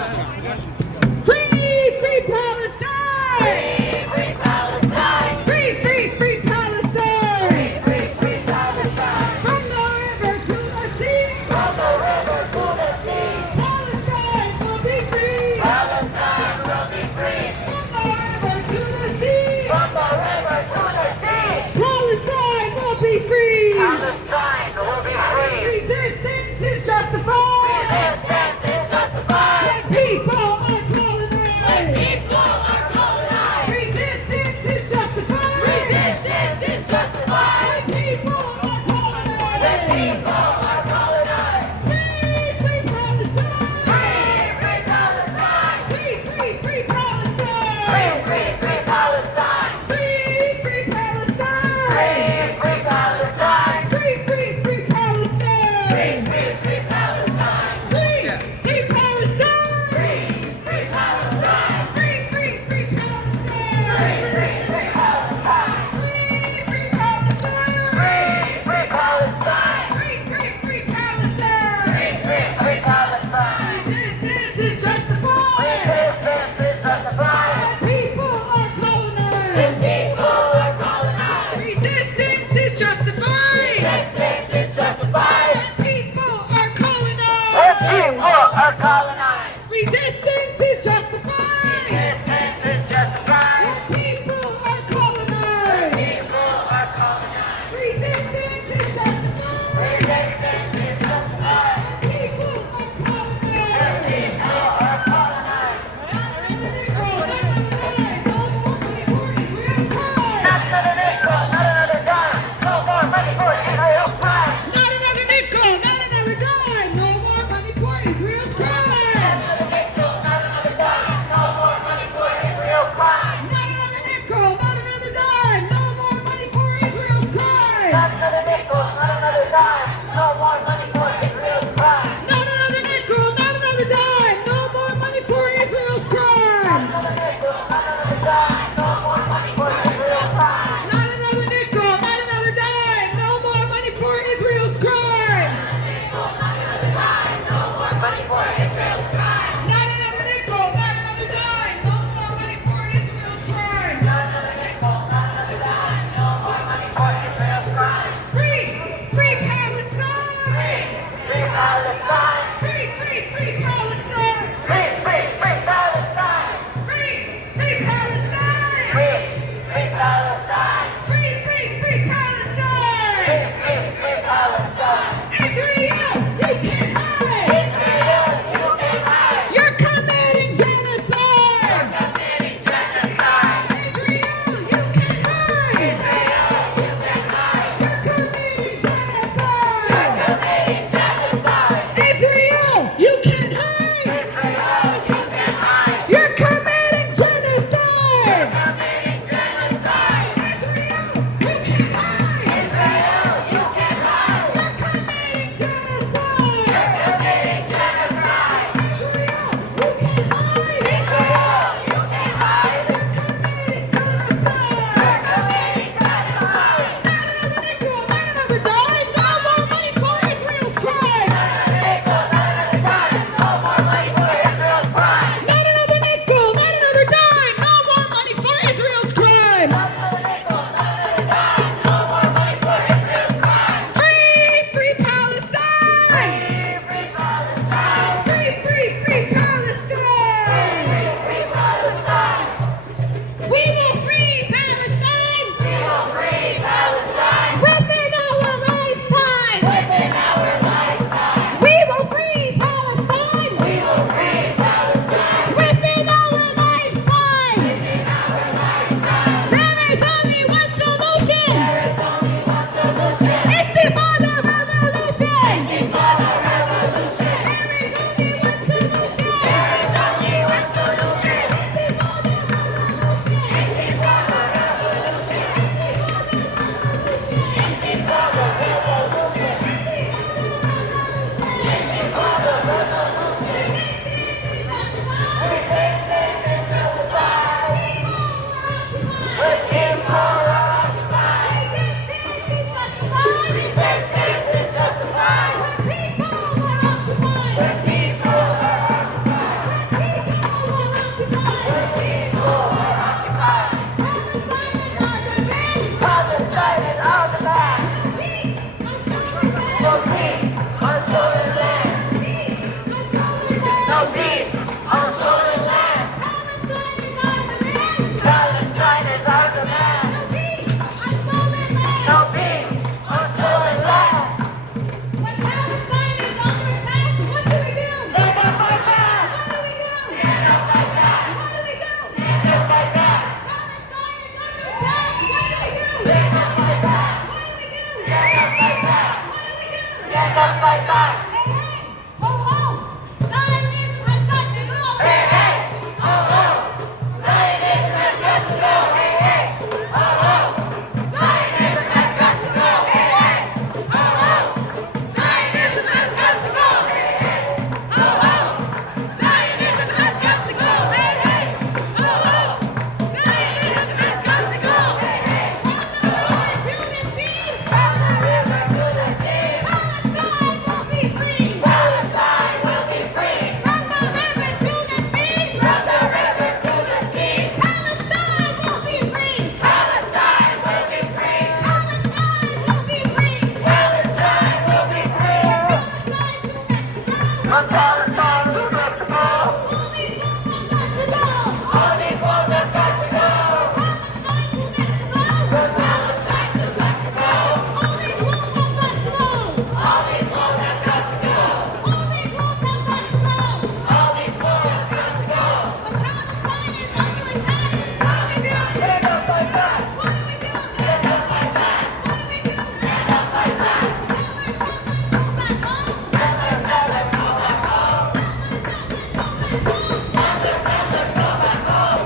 Free, free Palestine! Free, free Palestine. Free, free, free Palestine! Free, free Palestine. From the river to the sea, From the river to the sea, Palestine will be free! Palestine will be free. From the river to the sea, From the river to the sea, Palestine will be free! Palestine will be free. Resistance is justified! Resistance is justified. When people are colonized! People are colonized. Resistance is justified! Resistance is justified. When people are colonized! People are colonized. Free, free Palestine! Free, free Palestine. Free, free, free Palestine! Free, free, free Palestine. Free, free Palestine! Free, free Palestine. Free, free, free Palestine! Free, free, free Palestine. Free, free Palestine! Free, free Palestine. Free, free, free Palestine! Free, free, free Palestine. Free, free Palestine! Free, free Palestine. Free, free, free Palestine! Free, free, free Palestine. Resistance is justified! Resistance is justified. When people are colonized! People are colonized. Resistance is justified! Resistance is justified. When people are colonized! People are colonized. Resistance is justified! Resistance is justified. When people are colonized! People are colonized. Resistance is justified! Resistance is justified. When people are colonized! People are colonized. Not another nickel, not another dime, no more money for Israel's crime! Not another nickel, not another dime. No more money for Israel's crime. Not another nickel, not another dime, no more money for Israel's crime! Not another nickel, not another dime. No more money for Israel's crime. Not another nickel, not another dime, no more money for Israel's crime! Not another nickel, not another dime. No more money for Israel's crime. Not another nickel, not another dime, no more money for Israel's crimes! Not another nickel, not another dime. No more money for Israel's crime. Not another nickel, not another dime, no more money for Israel's crimes! No more money for Israel's crime. Not another nickel, not another dime, no more money for Israel's crimes! Not another nickel, not another dime. No more money for Israel's crime. Free, free Palestine! Free Palestine. Free, free, free Palestine! Free, free, free Palestine. Free, free Palestine! Free, free Palestine. Free, free, free Palestine! Free, free Palestine. Israel, you can't hide! Israel, you can hide. From Palestine to Mexico. All these walls have got to go. From Palestine to Mexico. All these walls have got to go. All these walls have got to go. All these walls have got to go. All these walls have got to go. But Palestine is under attack. What do we do? Stand up like that. What do we do? Stand up like that. What do we do? Stand up like that. Settlers, settlers, go back home. Settlers, settlers, go back home.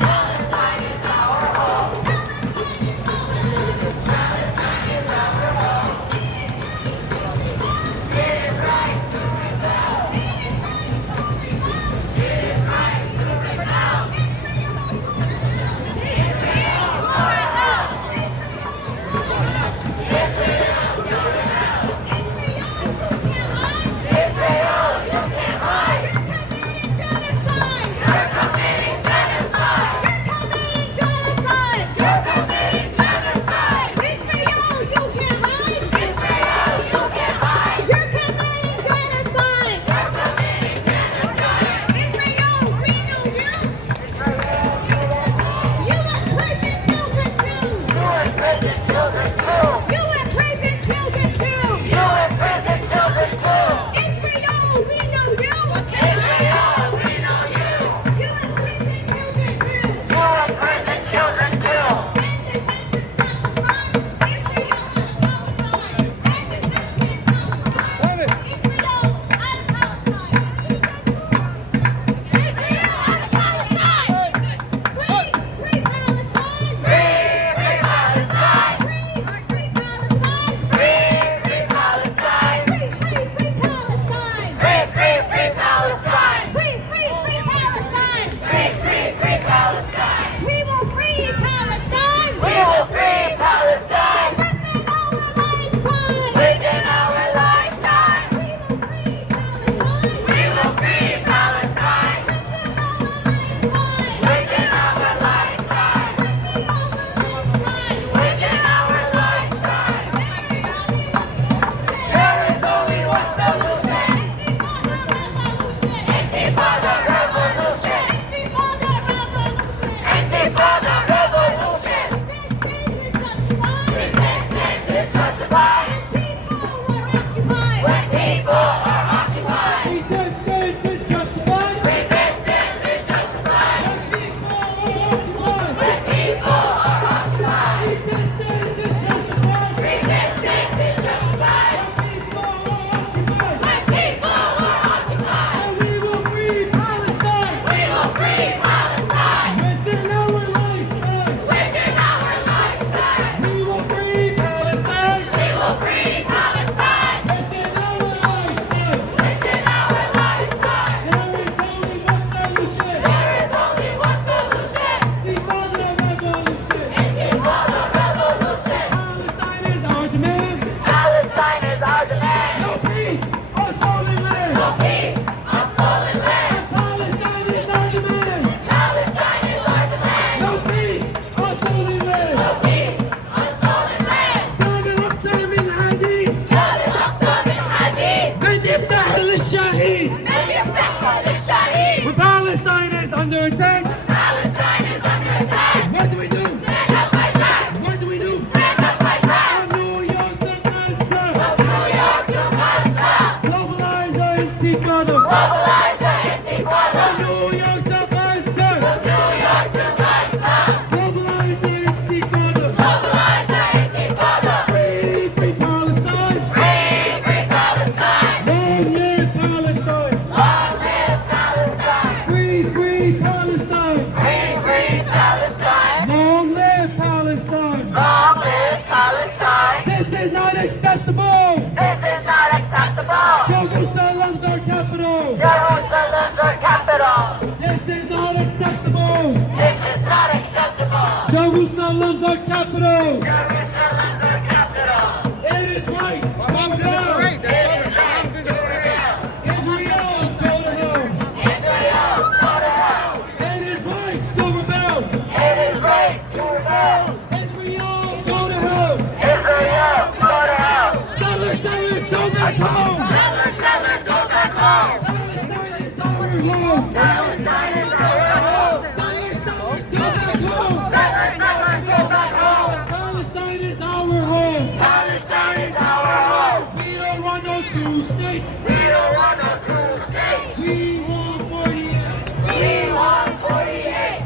Palestine is our home. Palestine is our home. It is right to rebel. It is right to rebel. Israel, go to hell. Israel, go to hell. Israel, you can't hide. You're committing genocide. You're committing genocide. Israel, you can't hide. Israel, you can't hide. You're committing genocide. You're committing genocide. Israel, we know you. Israel, you won't hold. You imprison children too. You imprison children too. You imprison children too. You imprison children too. Israel, we know you. Israel, we know you. You imprison children too. You imprison children too. End detention, stop the crime. Israel out of Palestine. End detention, stop the crime. Israel out of Palestine. Israel out of Palestine. Free, free Palestine. Free, free Palestine. Free, free Palestine. Free, free Palestine. Free, free, free Palestine. Free, free, free Palestine. Free, free, free Palestine. Free, free, free Palestine. We will free Palestine. We will free Palestine. Within our lifetime. We will free Palestine. Within our lifetime. Within our lifetime. There is only one solution. Intifada revolution. Intifada revolution. Resistance is justified. When people are occupied. Resistance is justified. Resistance is justified. When people are occupied. When people are occupied. Resistance is justified. Resistance is justified. When people are occupied. When people are occupied. And we will free Palestine. We will free Palestine. Within our lifetime. Within our lifetime. We will free Palestine. We will free Palestine. Within our lifetime. Within our lifetime. There is only one solution. There is only one solution. Intifada revolution. Intifada revolution. Palestine is our demand. Palestine is our demand. No peace or stolen land. No peace on stolen land. Palestine is our demand. Palestine is our demand. No peace or stolen land. No peace on stolen land. نعمل أقصى من عديد. نعمل أقصى من حديد. من يفتح للشهيد. من يفتحها للشهيد. When Palestine is under attack, Palestine is under attack. what do we do? Stand up like that. What do we do? Stand up like that. From New York to Gaza. From New York to Gaza. Globalize our intifada. Mobilize the Intifada. From New York to Gaza. From New York to Gaza. Globalize our intifada. Mobilize the Intifada. Free, free Palestine. Free, free Palestine. Long live Palestine. Long live Palestine. Free, free Palestine. Free, free Palestine. Long live Palestine. Long live Palestine. This is not acceptable. This is not acceptable. Jerusalem's our capital. Jerusalem's our capital. This is not acceptable. This is not acceptable. Jerusalem's our capital. Jerusalem's our capital. It is right. Come down. Israel, go to hell. Israel, go to hell. It is right to rebel. It is right to rebel. Israel, go to hell. Israel, go to hell. Settlers, go back home. states. We don't want no 2 states. We want 48. We want 48.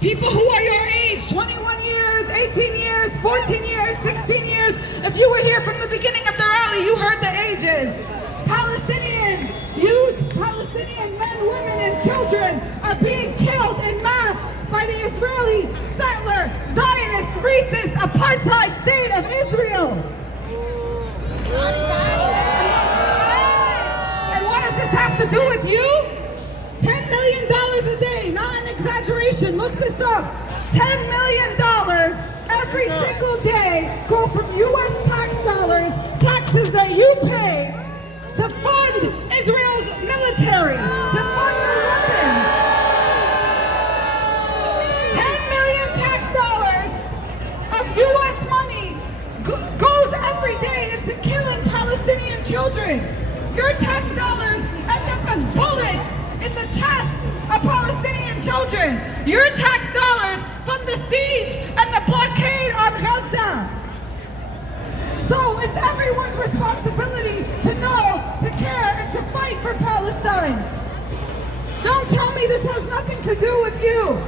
People who are your age, 21 years, 18 years, 14 years, 16 years. If you were here from the beginning of the rally, you heard the ages. Palestinian youth, Palestinian men, women, and children are being killed en masse by the Israeli settler, Zionist, racist, apartheid state of Israel. And what does this have to do with you? $10 million a day, not an exaggeration, look this up. $10 million every single day go from US tax dollars, taxes that you pay, to fund Israel's military, to fund their weapons. 10 million tax dollars of US money goes every day into killing Palestinian children. Your tax dollars end up as bullets in the chests of Palestinian children. Your tax dollars fund the siege and the blockade on Gaza. So it's everyone's responsibility to know, to care, and to fight for Palestine. Don't tell me this has nothing to do with you.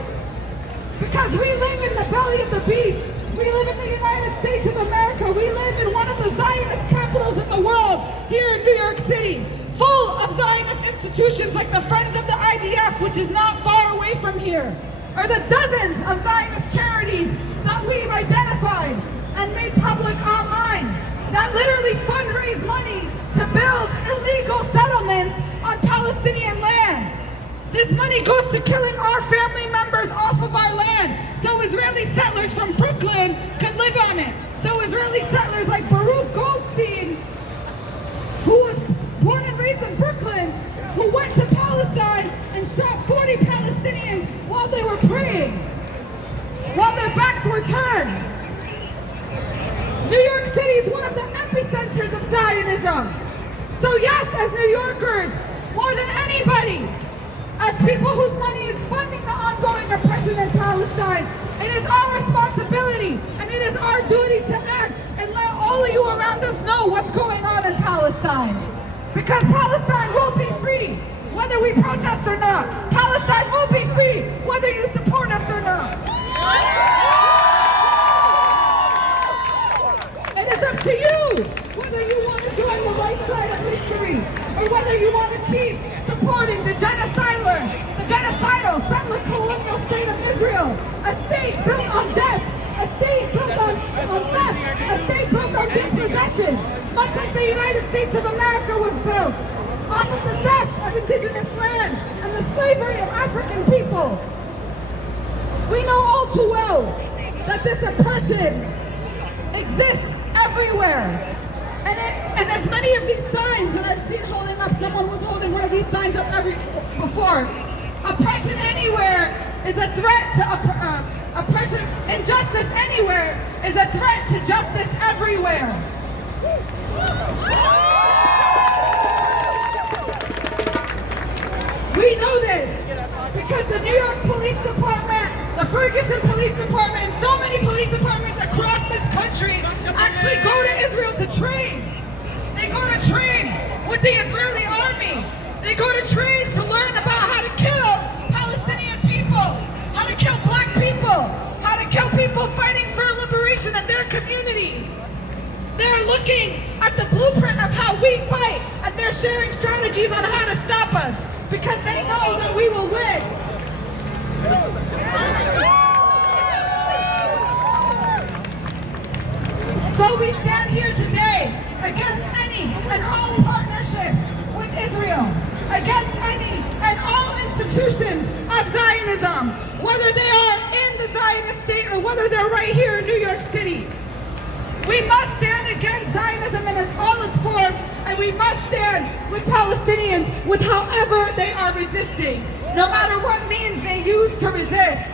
Because we live in the belly of the beast. We live in the United States of America. We live in one of the Zionist capitals in the world, here in New York City, full of Zionist institutions like the Friends of the IDF, which is not far away from here, or the dozens of Zionist charities that we've identified and made public online that literally fundraise money to build illegal settlements on Palestinian land. This money goes to killing our family members off of our land so Israeli settlers from Brooklyn could live on it. So Israeli settlers like Baruch Goldstein, who was born and raised in Brooklyn, who went to Palestine and shot 40 Palestinians while they were praying, while their backs were turned. New York City is one of the epicenters of Zionism. So yes, as New Yorkers, more than anybody, as people whose money is funding the ongoing oppression in Palestine, it is our responsibility and it is our duty to act and let all of you around us know what's going on in Palestine. Because Palestine will be free, whether we protest or not. Palestine will be free, whether you support us or not. It is up to you whether you want to join the right side of history or whether you want to keep supporting the genocidal settler colonial state of Israel, a state built on death, a state built on theft, a state built on dispossession, much like the United States of America was built off of the theft of indigenous land and the slavery of African people. We know all too well that this oppression exists everywhere. And as many of these signs that I've seen holding up, someone was holding one of these signs up before. Oppression anywhere is a threat to oppression. Injustice anywhere is a threat to justice everywhere. We know this because the New York Police Department, the Ferguson Police Department, and so many police departments across this country actually go to Israel to train. They go to train with the Israeli army. They go to train to learn about how to kill Palestinian people, how to kill black people, how to kill people fighting for liberation in their communities. They're looking at the blueprint of how we fight, and they're sharing strategies on how to stop us because they know that we will win. So we stand here today against any and all partnerships with Israel, against any and all institutions of Zionism, whether they are in the Zionist state or whether they're right here in New York City. We must stand against Zionism in all its forms, and we must stand with Palestinians with however they are resisting, no matter what means they use to resist.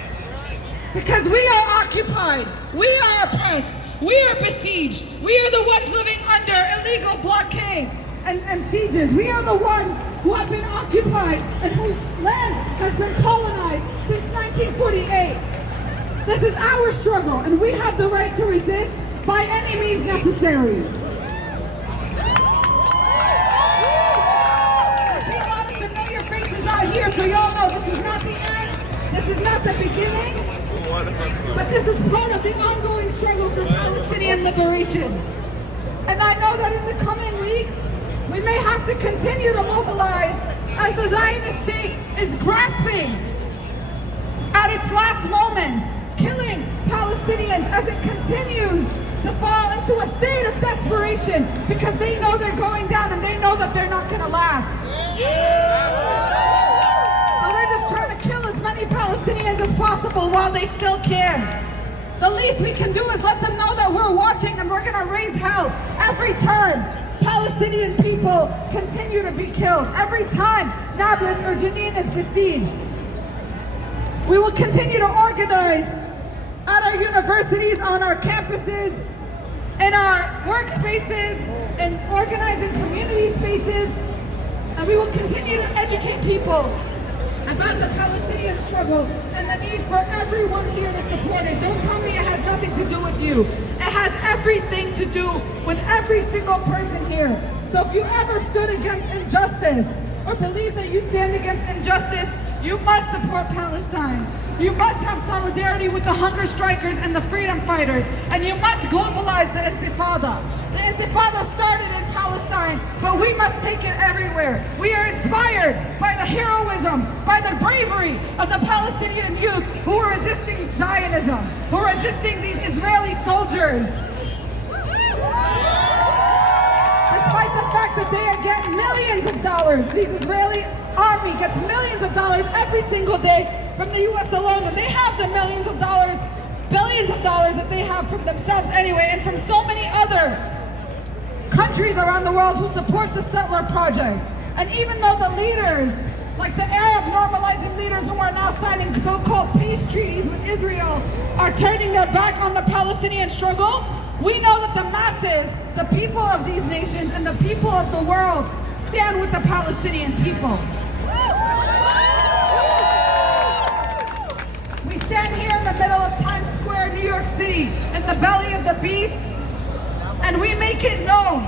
Because we are occupied, we are oppressed, we are besieged, we are the ones living under illegal blockade and sieges. We are the ones who have been occupied and whose land has been colonized since 1948. This is our struggle, and we have the right to resist by any means necessary. I see a lot of familiar faces out here, so y'all know this is not the end, this is not the beginning, but this is part of the ongoing struggle for Palestinian liberation. And I know that in the coming weeks, we may have to continue to mobilize as the Zionist state is grasping at its last moments, killing Palestinians as it continues to fall into a state of desperation because they know they're going down and they know that they're not going to last. So they're just trying to kill as many Palestinians as possible while they still can. The least we can do is let them know that we're watching and we're going to raise hell every time Palestinian people continue to be killed, every time Nablus or Jenin is besieged. We will continue to organize at our universities, on our campuses, in our workspaces, and organizing community spaces, and we will continue to educate people about the Palestinian struggle and the need for everyone here to support it. Don't tell me it has nothing to do with you. It has everything to do with every single person here. So if you ever stood against injustice or believe that you stand against injustice, you must support Palestine. You must have solidarity with the hunger strikers and the freedom fighters, and you must globalize the Intifada. The Intifada started in Palestine, but we must take it everywhere. We are inspired by the heroism, by the bravery of the Palestinian youth who are resisting Zionism, who are resisting these Israeli soldiers. Despite the fact that they get millions of dollars, these Israeli army gets millions of dollars every single day from the US alone, and they have the millions of dollars, billions of dollars that they have from themselves anyway, and from so many other countries around the world who support the settler project. And even though the leaders, like the Arab normalizing leaders who are now signing so-called peace treaties with Israel, are turning their back on the Palestinian struggle, we know that the masses, the people of these nations and the people of the world stand with the Palestinian people. We stand here in the middle of Times Square, New York City, in the belly of the beast, and we make it known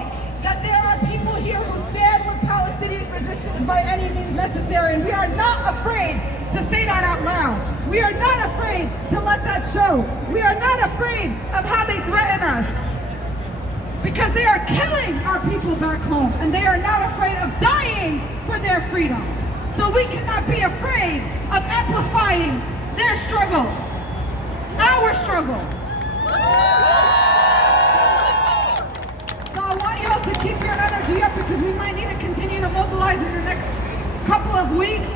that there are people here who stand with Palestinian resistance by any means necessary, and we are not afraid to say that out loud. We are not afraid to let that show. We are not afraid of how they threaten us, because they are killing our people back home, and they are not afraid of dying for their freedom. So we cannot be afraid of amplifying their struggle, our struggle. So I want you all to keep your energy up, because we might need to continue to mobilize in the next couple of weeks.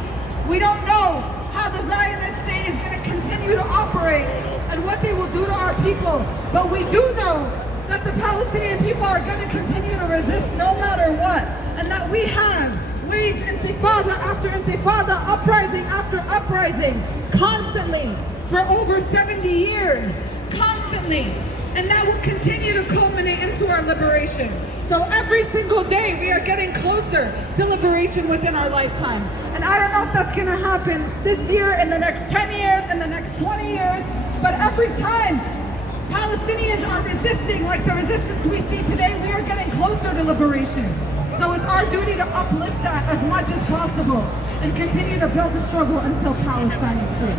We don't know how the Zionist state is going to continue to operate and what they will do to our people, but we do know that the Palestinian people are going to continue to resist no matter what, and that we have waged intifada after intifada, uprising after uprising, constantly for over 70 years, constantly, and that will continue to culminate into our liberation. So every single day we are getting closer to liberation within our lifetime. And I don't know if that's going to happen this year, in the next 10 years, in the next 20 years, but every time Palestinians are resisting like the resistance we see today, we are getting closer to liberation. So it's our duty to uplift that as much as possible and continue to build the struggle until Palestine is free.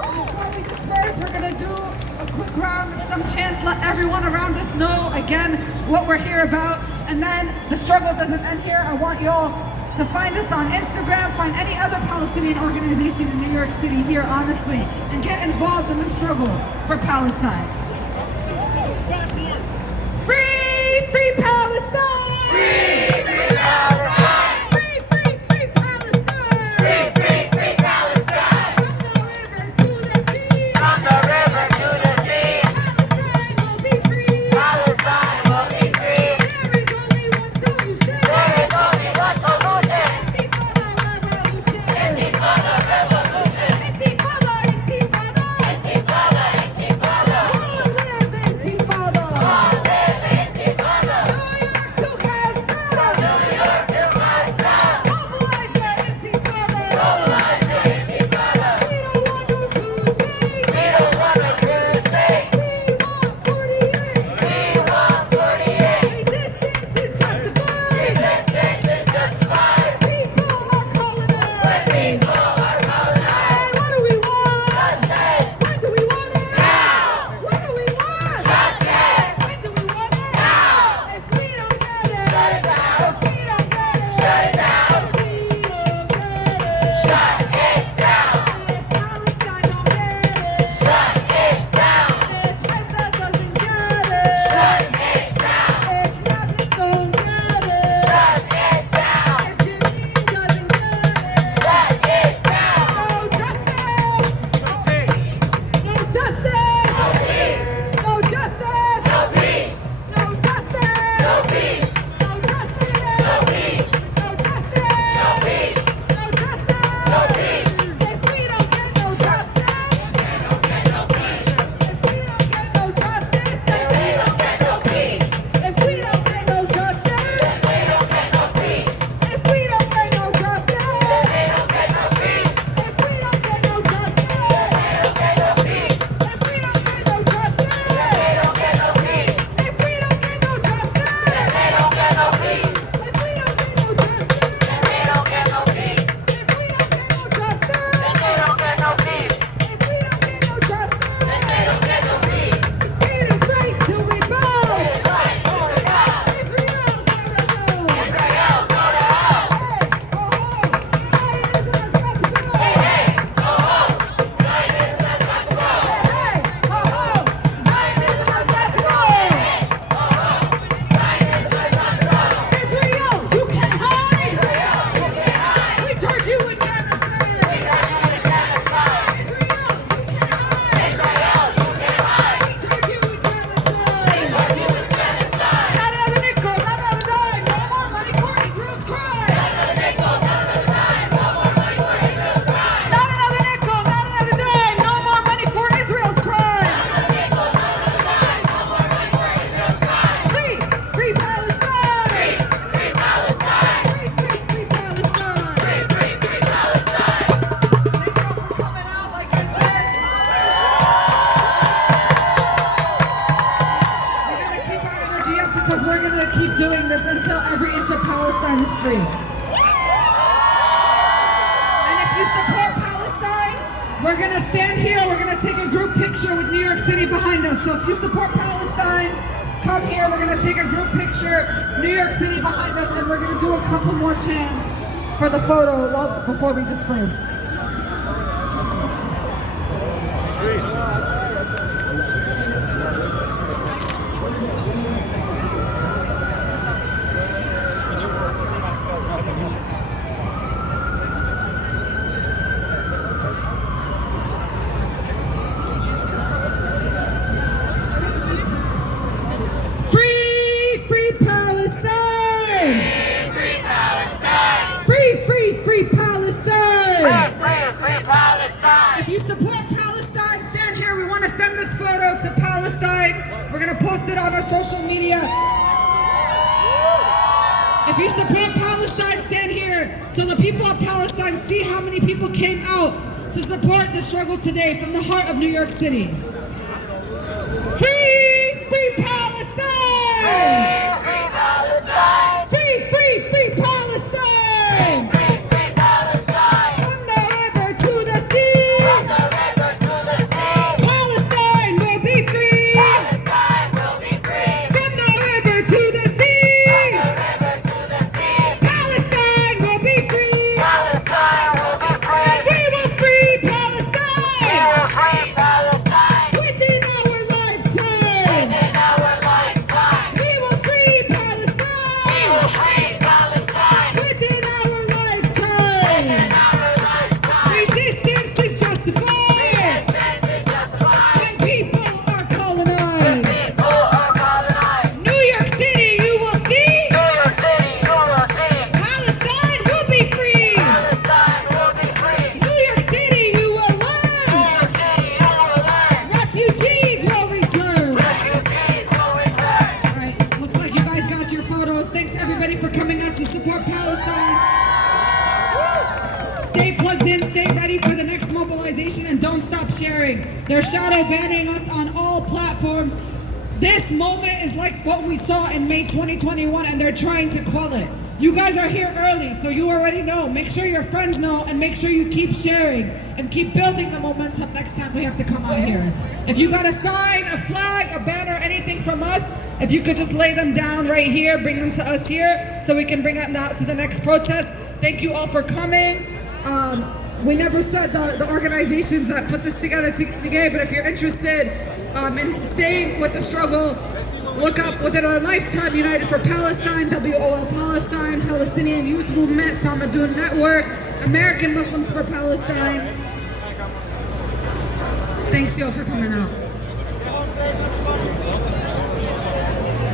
Before we disperse, we're going to do a quick round of some chants, let everyone around us know again what we're here about. And then the struggle doesn't end here. I want y'all to find us on Instagram, find any other Palestinian organization in New York City here, honestly, and get involved in the struggle for Palestine. Free, free Palestine! Free, free Palestine! Free, free, free Palestine! Free, free, free Palestine! From the river to the sea! Palestine will be free! Palestine will be free! There is only one solution! There is only one solution! Intifada revolution! Intifada revolution! Intifada, intifada! Intifada, intifada! Long live intifada! Long live intifada! New York to Gaza! we're gonna keep doing this until every inch of Palestine is free. And if you support Palestine, we're gonna stand here, we're gonna take a group picture with New York City behind us. So if you support Palestine, come here, we're gonna take a group picture, New York City behind us, and we're gonna do a couple more chants for the photo before we disperse. If you support Palestine, stand here. We want to send this photo to Palestine. We're going to post it on our social media. If you support Palestine, stand here so the people of Palestine see how many people came out to support the struggle today from the heart of New York City. Free, free Palestine! Free Palestine! Free, free, free Palestine! Thanks everybody for coming out to support Palestine. Stay plugged in, stay ready for the next mobilization, and don't stop sharing. They're shadow banning us on all platforms. This moment is like what we saw in May 2021, and they're trying to quell it. You guys are here early, so you already know. Make sure your friends know, and make sure you keep sharing and keep building the momentum next time we have to come out here. If you got a sign, a flag, a banner, anything from us, if you could just lay them down right here, bring them to us here so we can bring them out to the next protest. Thank you all for coming. We never said the organizations that put this together today, but if you're interested in staying with the struggle, look up Within Our Lifetime, United for Palestine, WOL Palestine, Palestinian Youth Movement, Samadoun Network, American Muslims for Palestine. Thanks y'all for coming out.